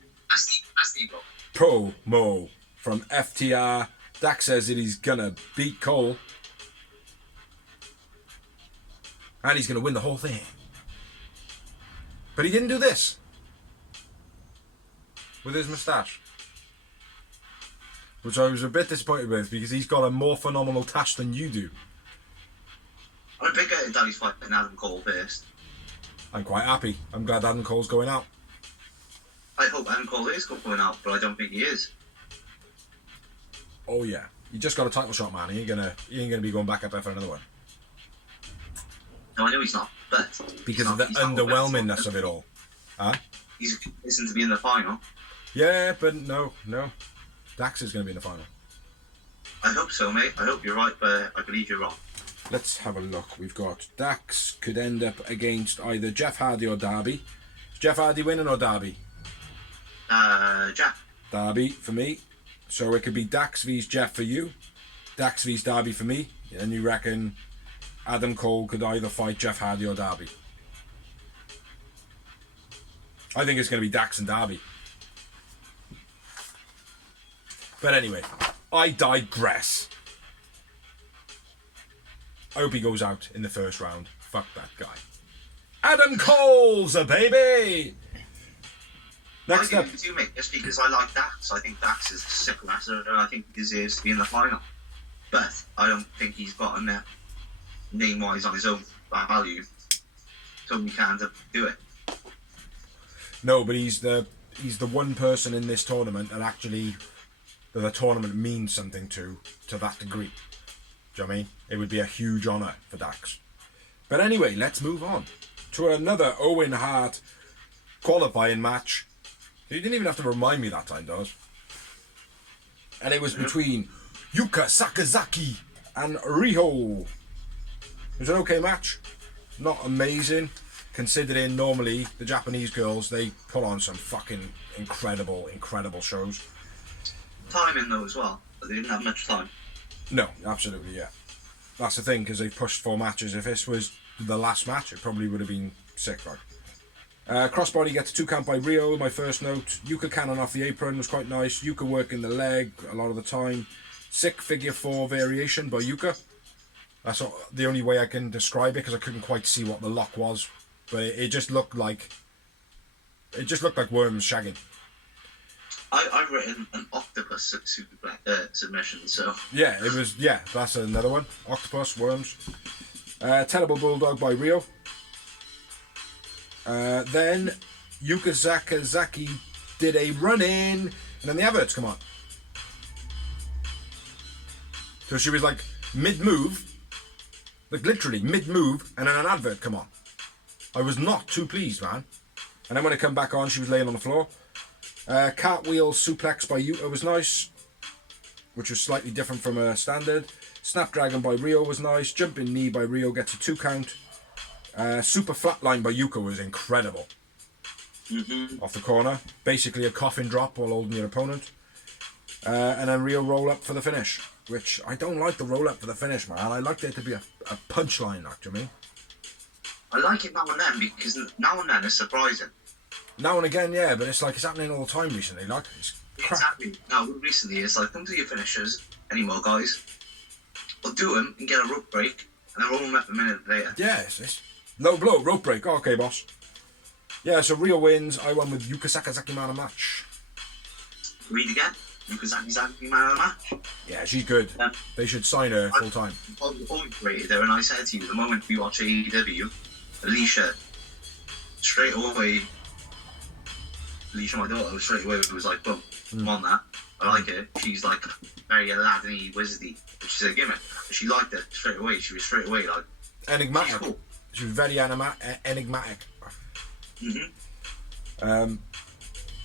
promo from FTR. Dax says that he's gonna beat Cole. And he's gonna win the whole thing. But he didn't do this. With his moustache. Which I was a bit disappointed with because he's got a more phenomenal tash than you do. I'm a big that he's fighting Adam Cole first. I'm quite happy. I'm glad Adam Cole's going out. I hope Adam Cole is going out, but I don't think he is. Oh yeah. You just got a title shot, man. He ain't gonna be going back up there for another one. No, I know he's not, but... Because of the underwhelmingness of it all. Huh? He's listened to be in the final. Yeah, but no. Dax is going to be in the final. I hope so, mate. I hope you're right, but I believe you're wrong. Let's have a look. We've got Dax could end up against either Jeff Hardy or Darby. Is Jeff Hardy winning or Darby? Jeff. Darby for me. So it could be Dax vs Jeff for you. Dax vs Darby for me. And you reckon Adam Cole could either fight Jeff Hardy or Darby? I think it's going to be Dax and Darby. But anyway, I digress. I hope he goes out in the first round. Fuck that guy. Adam Cole's a baby! Next up. You, mate, just because I like Dax. I think Dax is a sick wrestler and I think he deserves to be in the final. But I don't think he's got enough name-wise on his own value so he can't do it. No, but he's the one person in this tournament that actually the tournament means something to that degree. Do you know what I mean? It would be a huge honour for Dax. But anyway, let's move on to another Owen Hart qualifying match. You didn't even have to remind me that time, Dawes. And it was between Yuka Sakazaki and Riho. It was an okay match. Not amazing, considering normally the Japanese girls, they put on some fucking incredible shows. Timing though as well, but they didn't have much time. No, absolutely, yeah. That's the thing, because they've pushed 4 matches. If this was the last match, it probably would have been sick, like. Crossbody gets a 2 count by Rio, my first note. Yuka cannon off the apron was quite nice. Yuka working the leg a lot of the time. Sick figure 4 variation by Yuka. That's the only way I can describe it, because I couldn't quite see what the lock was. But it just looked like... It just looked like Worms shagging. I've written an octopus submission, so... Yeah, it was... Yeah, that's another one. Octopus, Worms. Terrible Bulldog by Rio. Then Yuka Sakazaki did a run-in, and then the adverts come on. So she was like mid-move, like literally mid-move, and then an advert come on. I was not too pleased, man. And then when it come back on, she was laying on the floor. Cartwheel suplex by Yuka was nice, which was slightly different from a standard. Snapdragon by Rio was nice. Jumping knee by Rio gets a 2 count. Super flatline by Yuka was incredible. Off the corner. Basically a coffin drop while holding your opponent. And then Rio roll up for the finish. Which, I don't like the roll up for the finish, man. I like there to be a punchline, actually. I like it now and then, because now and then it's surprising. Now and again, yeah, but it's like it's happening all the time recently. Like, it's crap. Exactly. Now, recently, it's like, don't do your finishers anymore, guys. Or do them and get a rope break, and then roll them up a minute later. Yeah, it's low blow, rope break. Oh, okay, boss. Yeah, so Rio wins. I won with Yuka Sakazaki man of the match. Read again. Yuka Sakazaki man of the match. Yeah, she's good. They should sign her full time. I rated her, and I said to you, the moment we watch AEW, Alicia, straight away, Alicia, my daughter, straight away was like, boom, I'm on that. I like her. She's like very Aladdin-y, wizardy. She's a gimmick. She liked it straight away. She was straight away like enigmatic. She's cool. She was very enigmatic.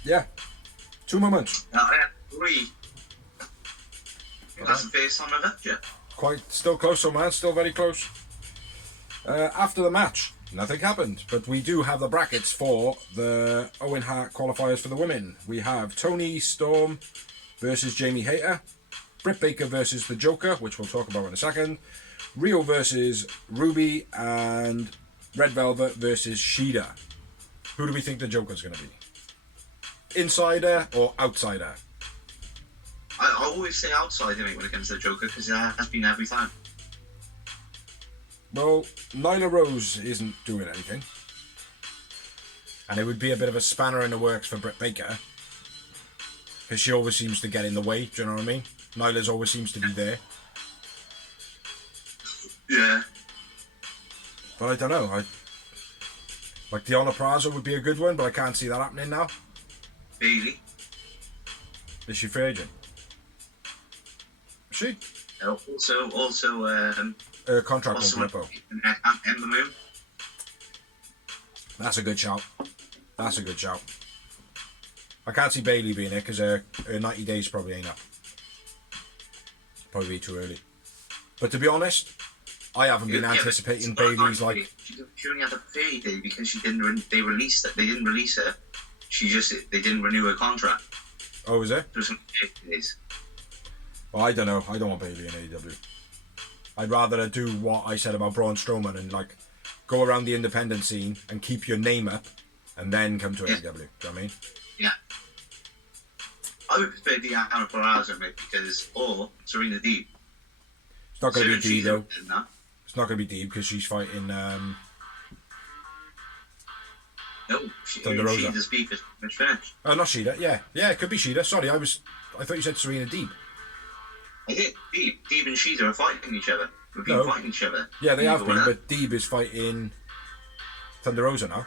Yeah. 2 moments. I had 3. That's the first time I've left you. Quite still close, so man, still very close. After the match, nothing happened, but we do have the brackets for the Owen Hart qualifiers for the women. We have Toni Storm versus Jamie Hayter. Britt Baker versus the Joker, which we'll talk about in a second. Rio versus Ruby, and Red Velvet versus Shida. Who do we think the Joker's going to be? Insider or outsider? I always say outsider, mate, when it comes to the Joker, because it has been every time. Well, Nyla Rose isn't doing anything. And it would be a bit of a spanner in the works for Britt Baker. Because she always seems to get in the way, do you know what I mean? Nyla's always seems to be there. Yeah. But I don't know. Like Deonna Purrazzo would be a good one, but I can't see that happening now. Bailey. Is she free agent? Is she? Also, Her contract also won't be up. in the moon. That's a good shout. That's a good shout. I can't see Bailey being here because her 90 days probably ain't up. Probably be too early. But to be honest, I haven't been anticipating Bailey's like. She only had a 30 day because she didn't. They released it. They didn't release her. They didn't renew her contract. Oh, is it? There was some 50 days. Well, I don't know. I don't want Bailey in AEW. I'd rather do what I said about Braun Strowman and like go around the independent scene and keep your name up, and then come to AEW. Do you know what I mean? Yeah. I would prefer Deonna Purrazzo, mate, or Serena Deeb. It's not going to be Deeb though. No. It's not going to be Deeb because she's fighting. No, Thunder Rosa. Sheeta's beef is finished. Oh, not Shida. Yeah, it could be Shida. Sorry, I thought you said Serena Deeb. I think Deeb and Sheeta are fighting each other. We've been fighting each other. Yeah, they have been, but Deeb is fighting Thunder Rosa now.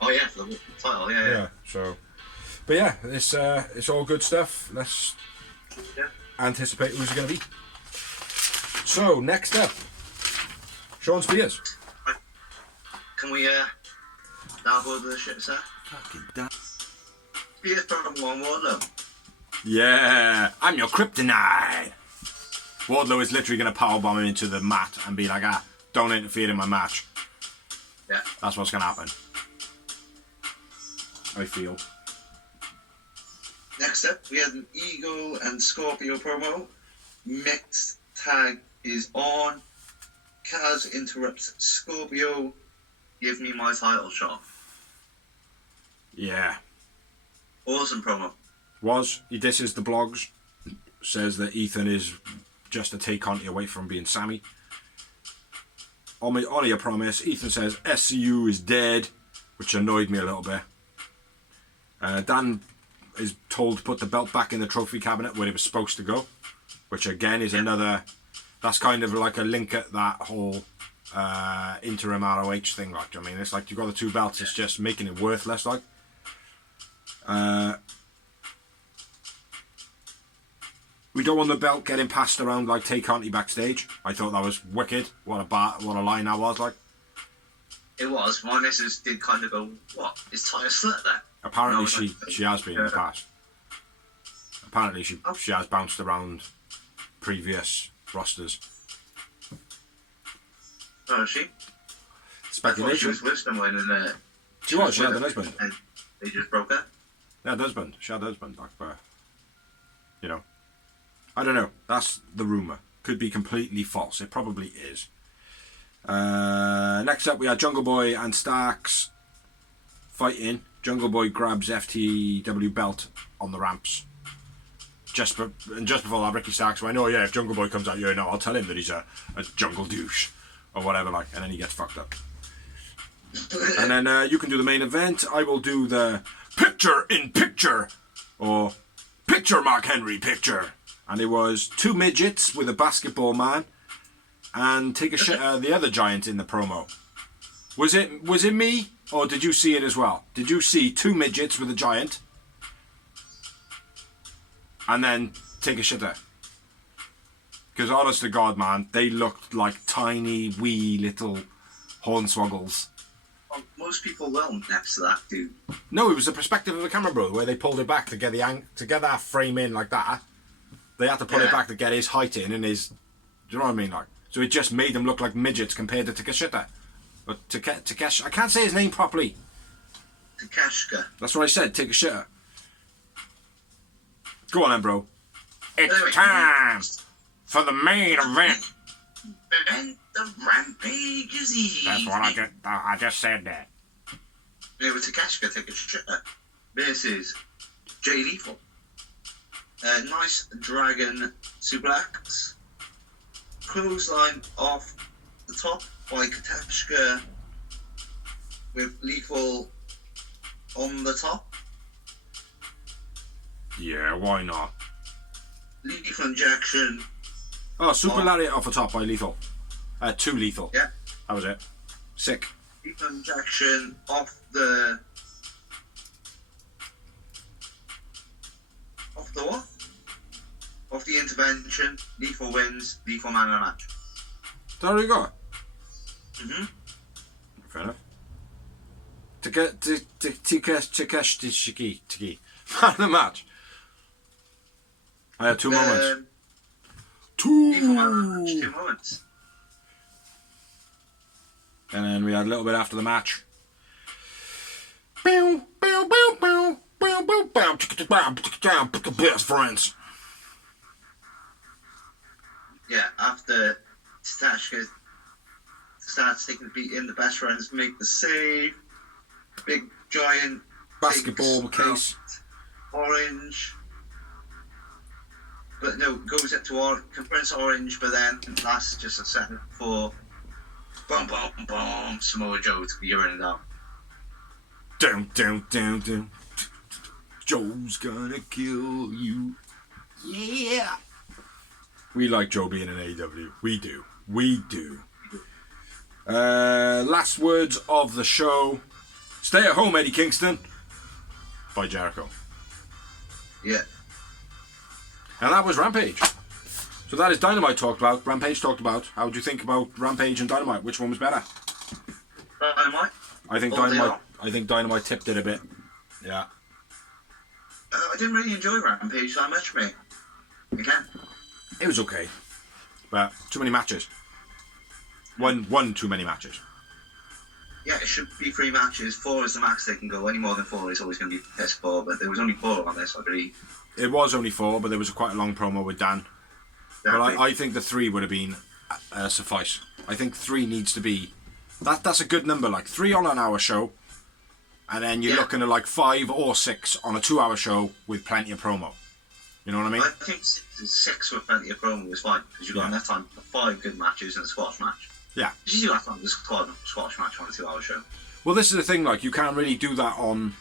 Oh yeah, for the title, yeah. Yeah, so. But yeah, it's all good stuff. Let's anticipate who's going to be. So, next up, Sean Spears. Can we dive over the shit, sir? Fucking damn. Spears from Wardlow. Yeah, I'm your kryptonite. Wardlow is literally going to powerbomb him into the mat and be like, don't interfere in my match. Yeah. That's what's going to happen. I feel. Next up, we had an Eagle and Scorpio promo. Mixed tag is on. Kaz interrupts Scorpio. Give me my title shot. Yeah. Awesome promo. This is the blogs. Says that Ethan is just a take Conti away from being Sammy. On your promise, Ethan says SCU is dead, which annoyed me a little bit. Dan is told to put the belt back in the trophy cabinet where it was supposed to go, which again is another. That's kind of like a link at that whole interim ROH thing. Like, I mean, it's like you've got the two belts. It's just making it worthless. Like, we don't want the belt getting passed around like Tay Conti backstage. I thought that was wicked. What a line that was like. It was. My missus did kind of go, what? Is Ty a slut there? Apparently she has been in the past. Apparently she has bounced around previous rosters. Oh, is she? Speculation. She was with someone and She had an husband. And they just broke her. Yeah, husband. She had a husband. Like, you know. I don't know. That's the rumour. Could be completely false. It probably is. Next up, we had Jungle Boy and Starks fighting. Jungle Boy grabs FTW belt on the ramps. Just before that, Ricky Starks went, "Oh yeah, if Jungle Boy comes out here now, I'll tell him that he's a jungle douche or whatever." Like, and then he gets fucked up. And then you can do the main event. I will do the picture in picture or picture Mark Henry picture. And it was two midgets with a basketball man and take a shit out of the other giant in the promo. Was it me, or did you see it as well? Did you see two midgets with a giant and then take a shit out? Because honest to God, man, they looked like tiny, wee little hornswoggles. Well, most people will next to that, dude. No, it was the perspective of the camera, bro, where they pulled it back to get that frame in like that. They had to pull it back to get his height in and his... Do you know what I mean? Like, so it just made them look like midgets compared to Takeshita. But Takesh... I can't say his name properly. Takeshita. That's what I said, Takeshita. Go on then, bro. It's time for the main event. Event of Rampage is easy. That's what I just said that. It was Takeshita Takeshita versus Jay Lethal. A nice dragon suplex. Clothesline off the top by Katashka with Lethal on the top. Yeah, why not? Lethal injection. Oh, super lariat off the top by Lethal. Too Lethal. Yeah. That was it. Sick. Lethal injection off the what? Off the intervention. Lethal wins. Lethal man of the match. There we go. Mhm. Fair enough. Takeshi man of the match. I had 2 moments. Lethal man of the match. 2 moments. And then we had a little bit after the match. Best friends. Yeah, after Tashka starts taking the beat in, the best friends make the save. Big giant Basketball takes case. Orange. But no, goes up to confronts Orange, but then that's just a second for boom, boom, boom, Samoa Joe to be running down. Down, down, down, down. Joe's gonna kill you. Yeah. We like Joe being in AEW. We do. We do. Last words of the show. Stay at home, Eddie Kingston. By Jericho. Yeah. And that was Rampage. So that is Dynamite talked about. Rampage talked about. How do you think about Rampage and Dynamite? Which one was better? Dynamite? I think Dynamite tipped it a bit. Yeah. I didn't really enjoy Rampage that much, mate. Again. It was okay. But too many matches. One too many matches. Yeah, it should be 3 matches. 4 is the max they can go. Any more than 4 is always going to be piss poor, but there was only 4 on this, I believe. It was only 4, but there was quite a long promo with Dan. Exactly. But I think the 3 would have been suffice. I think 3 needs to be... That's a good number, like 3 on an hour show, and then you're looking at like 5 or 6 on a 2-hour show with plenty of promo. You know what I mean? I think 6 with plenty of promo was fine, because you've got enough time for 5 good matches and a squash match. Yeah. You do have time for a squash match on a 2-hour show. Well, this is the thing, like, you can't really do that on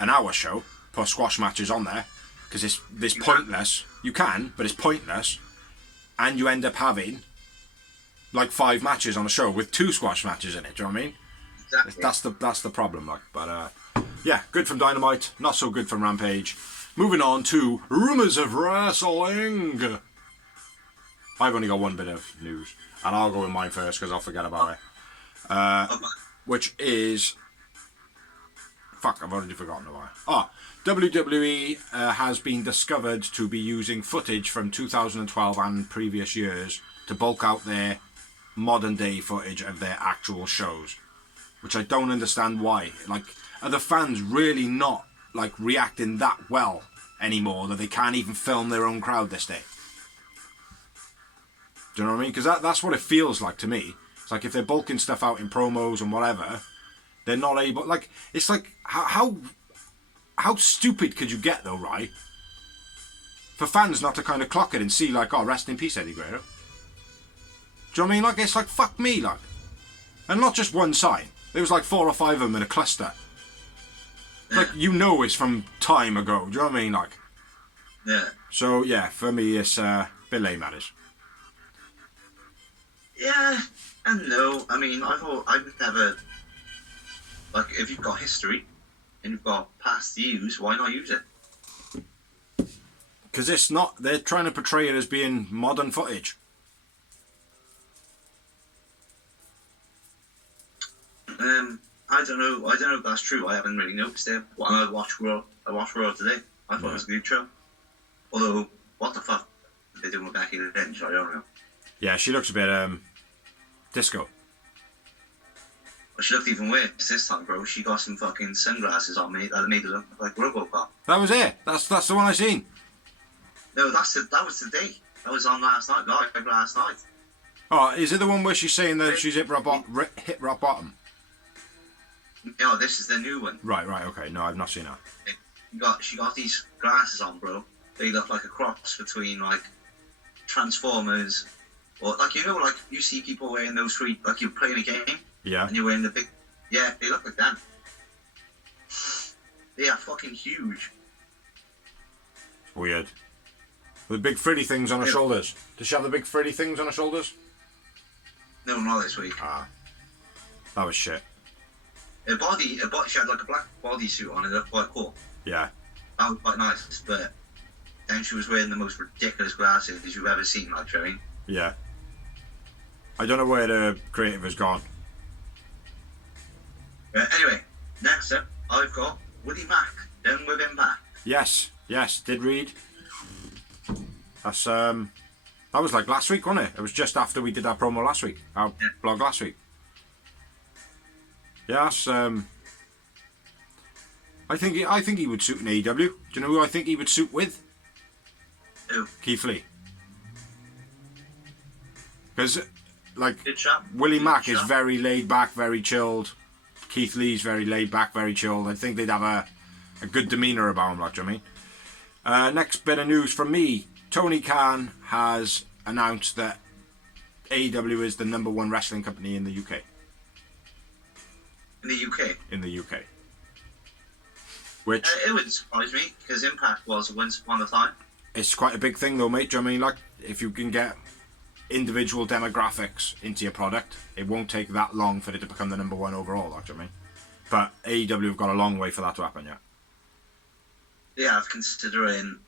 an hour show, put squash matches on there, because it's pointless. You can, but it's pointless. And you end up having like 5 matches on a show with 2 squash matches in it. Do you know what I mean? Exactly. That's the problem. Like, but yeah, good from Dynamite, not so good from Rampage. Moving on to rumours of wrestling. I've only got one bit of news, and I'll go with mine first because I'll forget about it. Which is fuck, I've already forgotten why. WWE has been discovered to be using footage from 2012 and previous years to bulk out their modern day footage of their actual shows, which I don't understand why. Like, are the fans really not like reacting that well anymore that they can't even film their own crowd this day? Do you know what I mean? Because that's what it feels like to me. It's like if they're bulking stuff out in promos and whatever, they're not able. Like, it's like how stupid could you get though, right? For fans not to kind of clock it and see like, oh, rest in peace, Eddie Guerrero. Do you know what I mean? Like, it's like, fuck me, like. And not just one sign. There was like 4 or 5 of them in a cluster. Like, you know it's from time ago. Do you know what I mean? Like. Yeah. So, yeah, for me, it's a bit lame, that is. Yeah, and no. I mean, I've never... Like, if you've got history and you've got past to use, why not use it? Because it's not... They're trying to portray it as being modern footage. I don't know if that's true. I haven't really noticed it. Well, I watched Raw today. I thought it was a good show. Although, what the fuck are they doing with Becky Lynch? I don't know. Yeah, she looks a bit disco. Well, she looked even worse this time, bro. She got some fucking sunglasses on me that made her look like Robocop. That was it. That's the one I seen. No, that was today. That was on last night, live last night. Oh, is it the one where she's saying that she's hit rock bottom? No, this is the new one. Right, okay. No, I've not seen her. She got these glasses on, bro. They look like a cross between like Transformers, or like like you see people wearing those three, like you're playing a game. Yeah. And you're wearing the big. Yeah, they look like them. They are fucking huge. Weird. The big fritty things on her shoulders. Does she have the big fritty things on her shoulders? No, not this week. Ah. That was shit. Her body, she had like a black bodysuit on. It looked quite cool. Yeah. That was quite nice, but then she was wearing the most ridiculous glasses you've ever seen, like, you know what I mean? Yeah. I don't know where the creative has gone. Anyway, next up, I've got Woody Mack, Done With Impact. Yes, did read. That's that was like last week, wasn't it? It was just after we did our promo last week, our blog last week. Yeah, that's I think he would suit an AEW. Do you know who I think he would suit with? Who? Keith Lee. Because like Good chap. Willie Mack Good is chap. very laid back, very chilled. Keith Lee's very laid back, very chilled. I think they'd have a good demeanour about him, like, do you know what I mean? Next bit of news from me. Tony Khan has announced that AEW is the #1 wrestling company in the UK. In the UK? In the UK. Which... it wouldn't surprise me, because Impact was once upon a time. It's quite a big thing though, mate. Do you know what I mean? Like, if you can get individual demographics into your product, it won't take that long for it to become the #1 overall, like, do you know what I mean? But AEW have got a long way for that to happen, yeah. Yeah, considering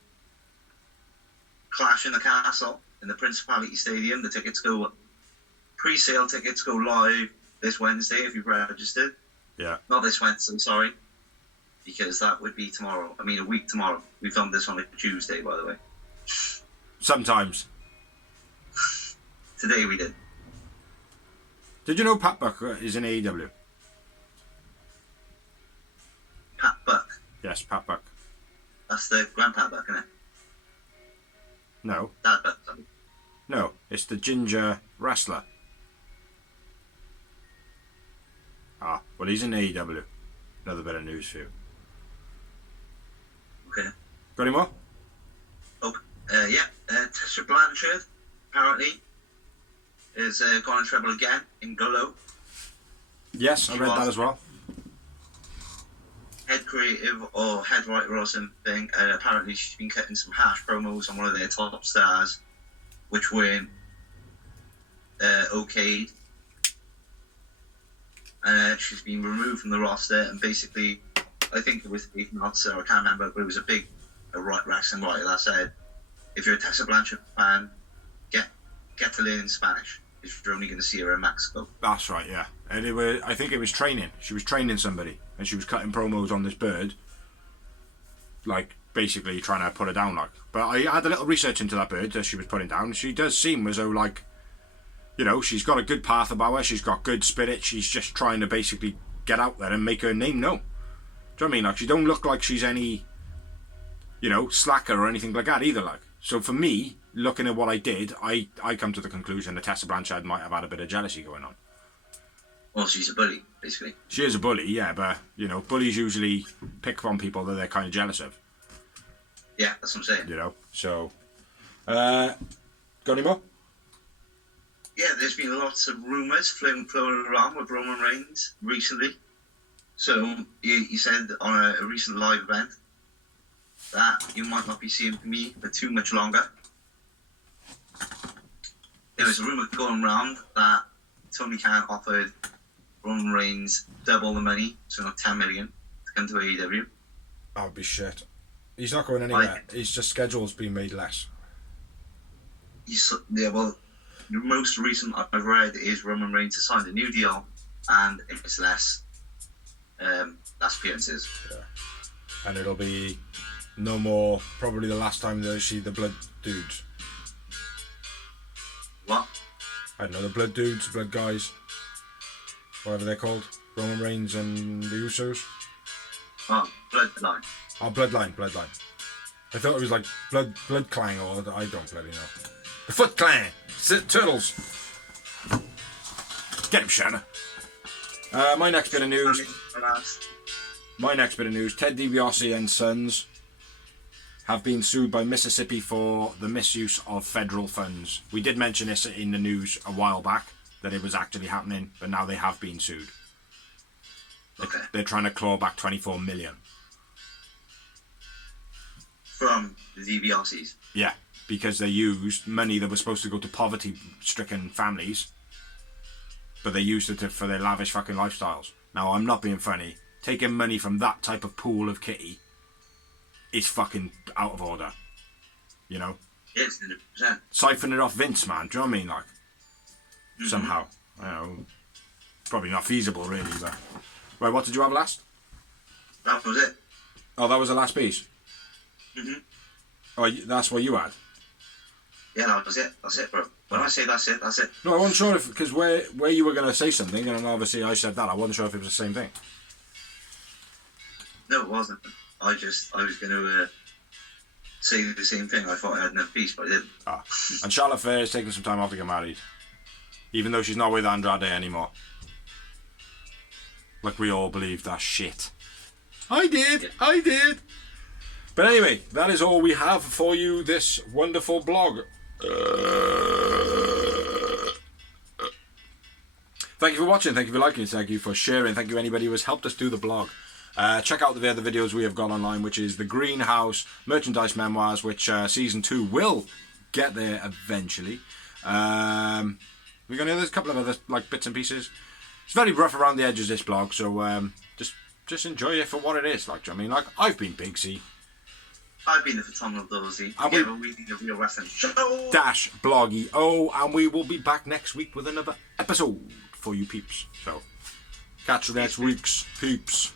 Clash in the Castle in the Principality Stadium, the tickets go, pre-sale tickets go live this Wednesday if you've registered. Yeah. Not this Wednesday, sorry, because that would be tomorrow. I mean, a week tomorrow. We filmed this on a Tuesday, by the way. Sometimes. Today we did. Did you know Pat Buck is in AEW? Pat Buck. Yes, Pat Buck. That's the Grandpa Buck, isn't it? No. Dad Buck, sorry. No, it's the ginger wrestler. Ah, well, he's in AEW. Another bit of news for you. Okay. Got any more? Oh, yeah. Tessa Blanchard, apparently, is gone in trouble again in Glow. Yes, I read that as well. Head creative or head writer or something. Apparently, she's been cutting some harsh promos on one of their top stars, which weren't okayed. She's been removed from the roster, and basically, I think it was Dave Meltzer, I can't remember, but it was a wrestling writer that said, if you're a Tessa Blanchard fan, get to learn Spanish, if you're only going to see her in Mexico. That's right, yeah. And I think it was training. She was training somebody, and she was cutting promos on this bird, like, basically trying to put her down, like. But I had a little research into that bird that she was putting down. She does seem as though, like, you know, she's got a good path about her, she's got good spirit, she's just trying to basically get out there and make her name known. Do you know what I mean? Like, she don't look like she's any, you know, slacker or anything like that either, like. So for me, looking at what I did, I come to the conclusion that Tessa Blanchard might have had a bit of jealousy going on. Well, she's a bully, basically. She is a bully, yeah, but, you know, bullies usually pick on people that they're kind of jealous of. Yeah, that's what I'm saying. You know, so... got any more? Yeah, there's been lots of rumours floating around with Roman Reigns recently. So, he said on a recent live event that you might not be seeing me for too much longer. There was a rumour going around that Tony Khan offered Roman Reigns double the money, so not 10 million, to come to AEW. That would be shit. He's not going anywhere. His just schedule's been made less. Yeah, well, the most recent I've read is Roman Reigns has signed a new deal, and it's less appearances. Yeah. And it'll be no more, probably the last time they'll see the Blood Dudes. What? I don't know, the Blood Dudes, Blood Guys, whatever they're called. Roman Reigns and the Usos. Oh, Bloodline. Oh, Bloodline. I thought it was like Blood Clan or I don't bloody know. The Foot Clan. Turtles. Get him, Shanna. My next bit of news. Ted DiBiase and Sons have been sued by Mississippi for the misuse of federal funds. We did mention this in the news a while back, that it was actually happening, but now they have been sued. Okay. They're trying to claw back 24 million. From the DiBiases? Yeah, because they used money that was supposed to go to poverty-stricken families, but they used it for their lavish fucking lifestyles. Now, I'm not being funny. Taking money from that type of pool of kitty is fucking out of order. You know? Yes, 100%. Siphon it off Vince, man. Do you know what I mean? Like, somehow. I don't know. Probably not feasible, really, but... Right, what did you have last? That was it. Oh, that was the last piece? Mm-hmm. Oh, that's what you had? Yeah, that was it. That's it, bro. When I say that's it, that's it. No, I wasn't sure if... Because where you were going to say something, and obviously I said that, I wasn't sure if it was the same thing. No, it wasn't. I was going to say the same thing. I thought I had enough peace, but I didn't. Ah. And Charlotte Flair is taking some time off to get married. Even though she's not with Andrade anymore. Like we all believe that shit. I did. But anyway, that is all we have for you this wonderful blog. Thank you for watching, thank you for liking, thank you for sharing, thank you anybody who has helped us do the blog. Check out the other videos we have got online, which is the Greenhouse Merchandise Memoirs, which Season 2 will get there eventually. There's a couple of other like bits and pieces. It's very rough around the edges, this blog, so just enjoy it for what it is. Like, do you know what I mean? Like, I've been Big C. I've been the phenomenal Double Z. Together we think of real wrestling show. Bloggy O, and we will be back next week with another episode for you peeps. So, catch you next week's peeps.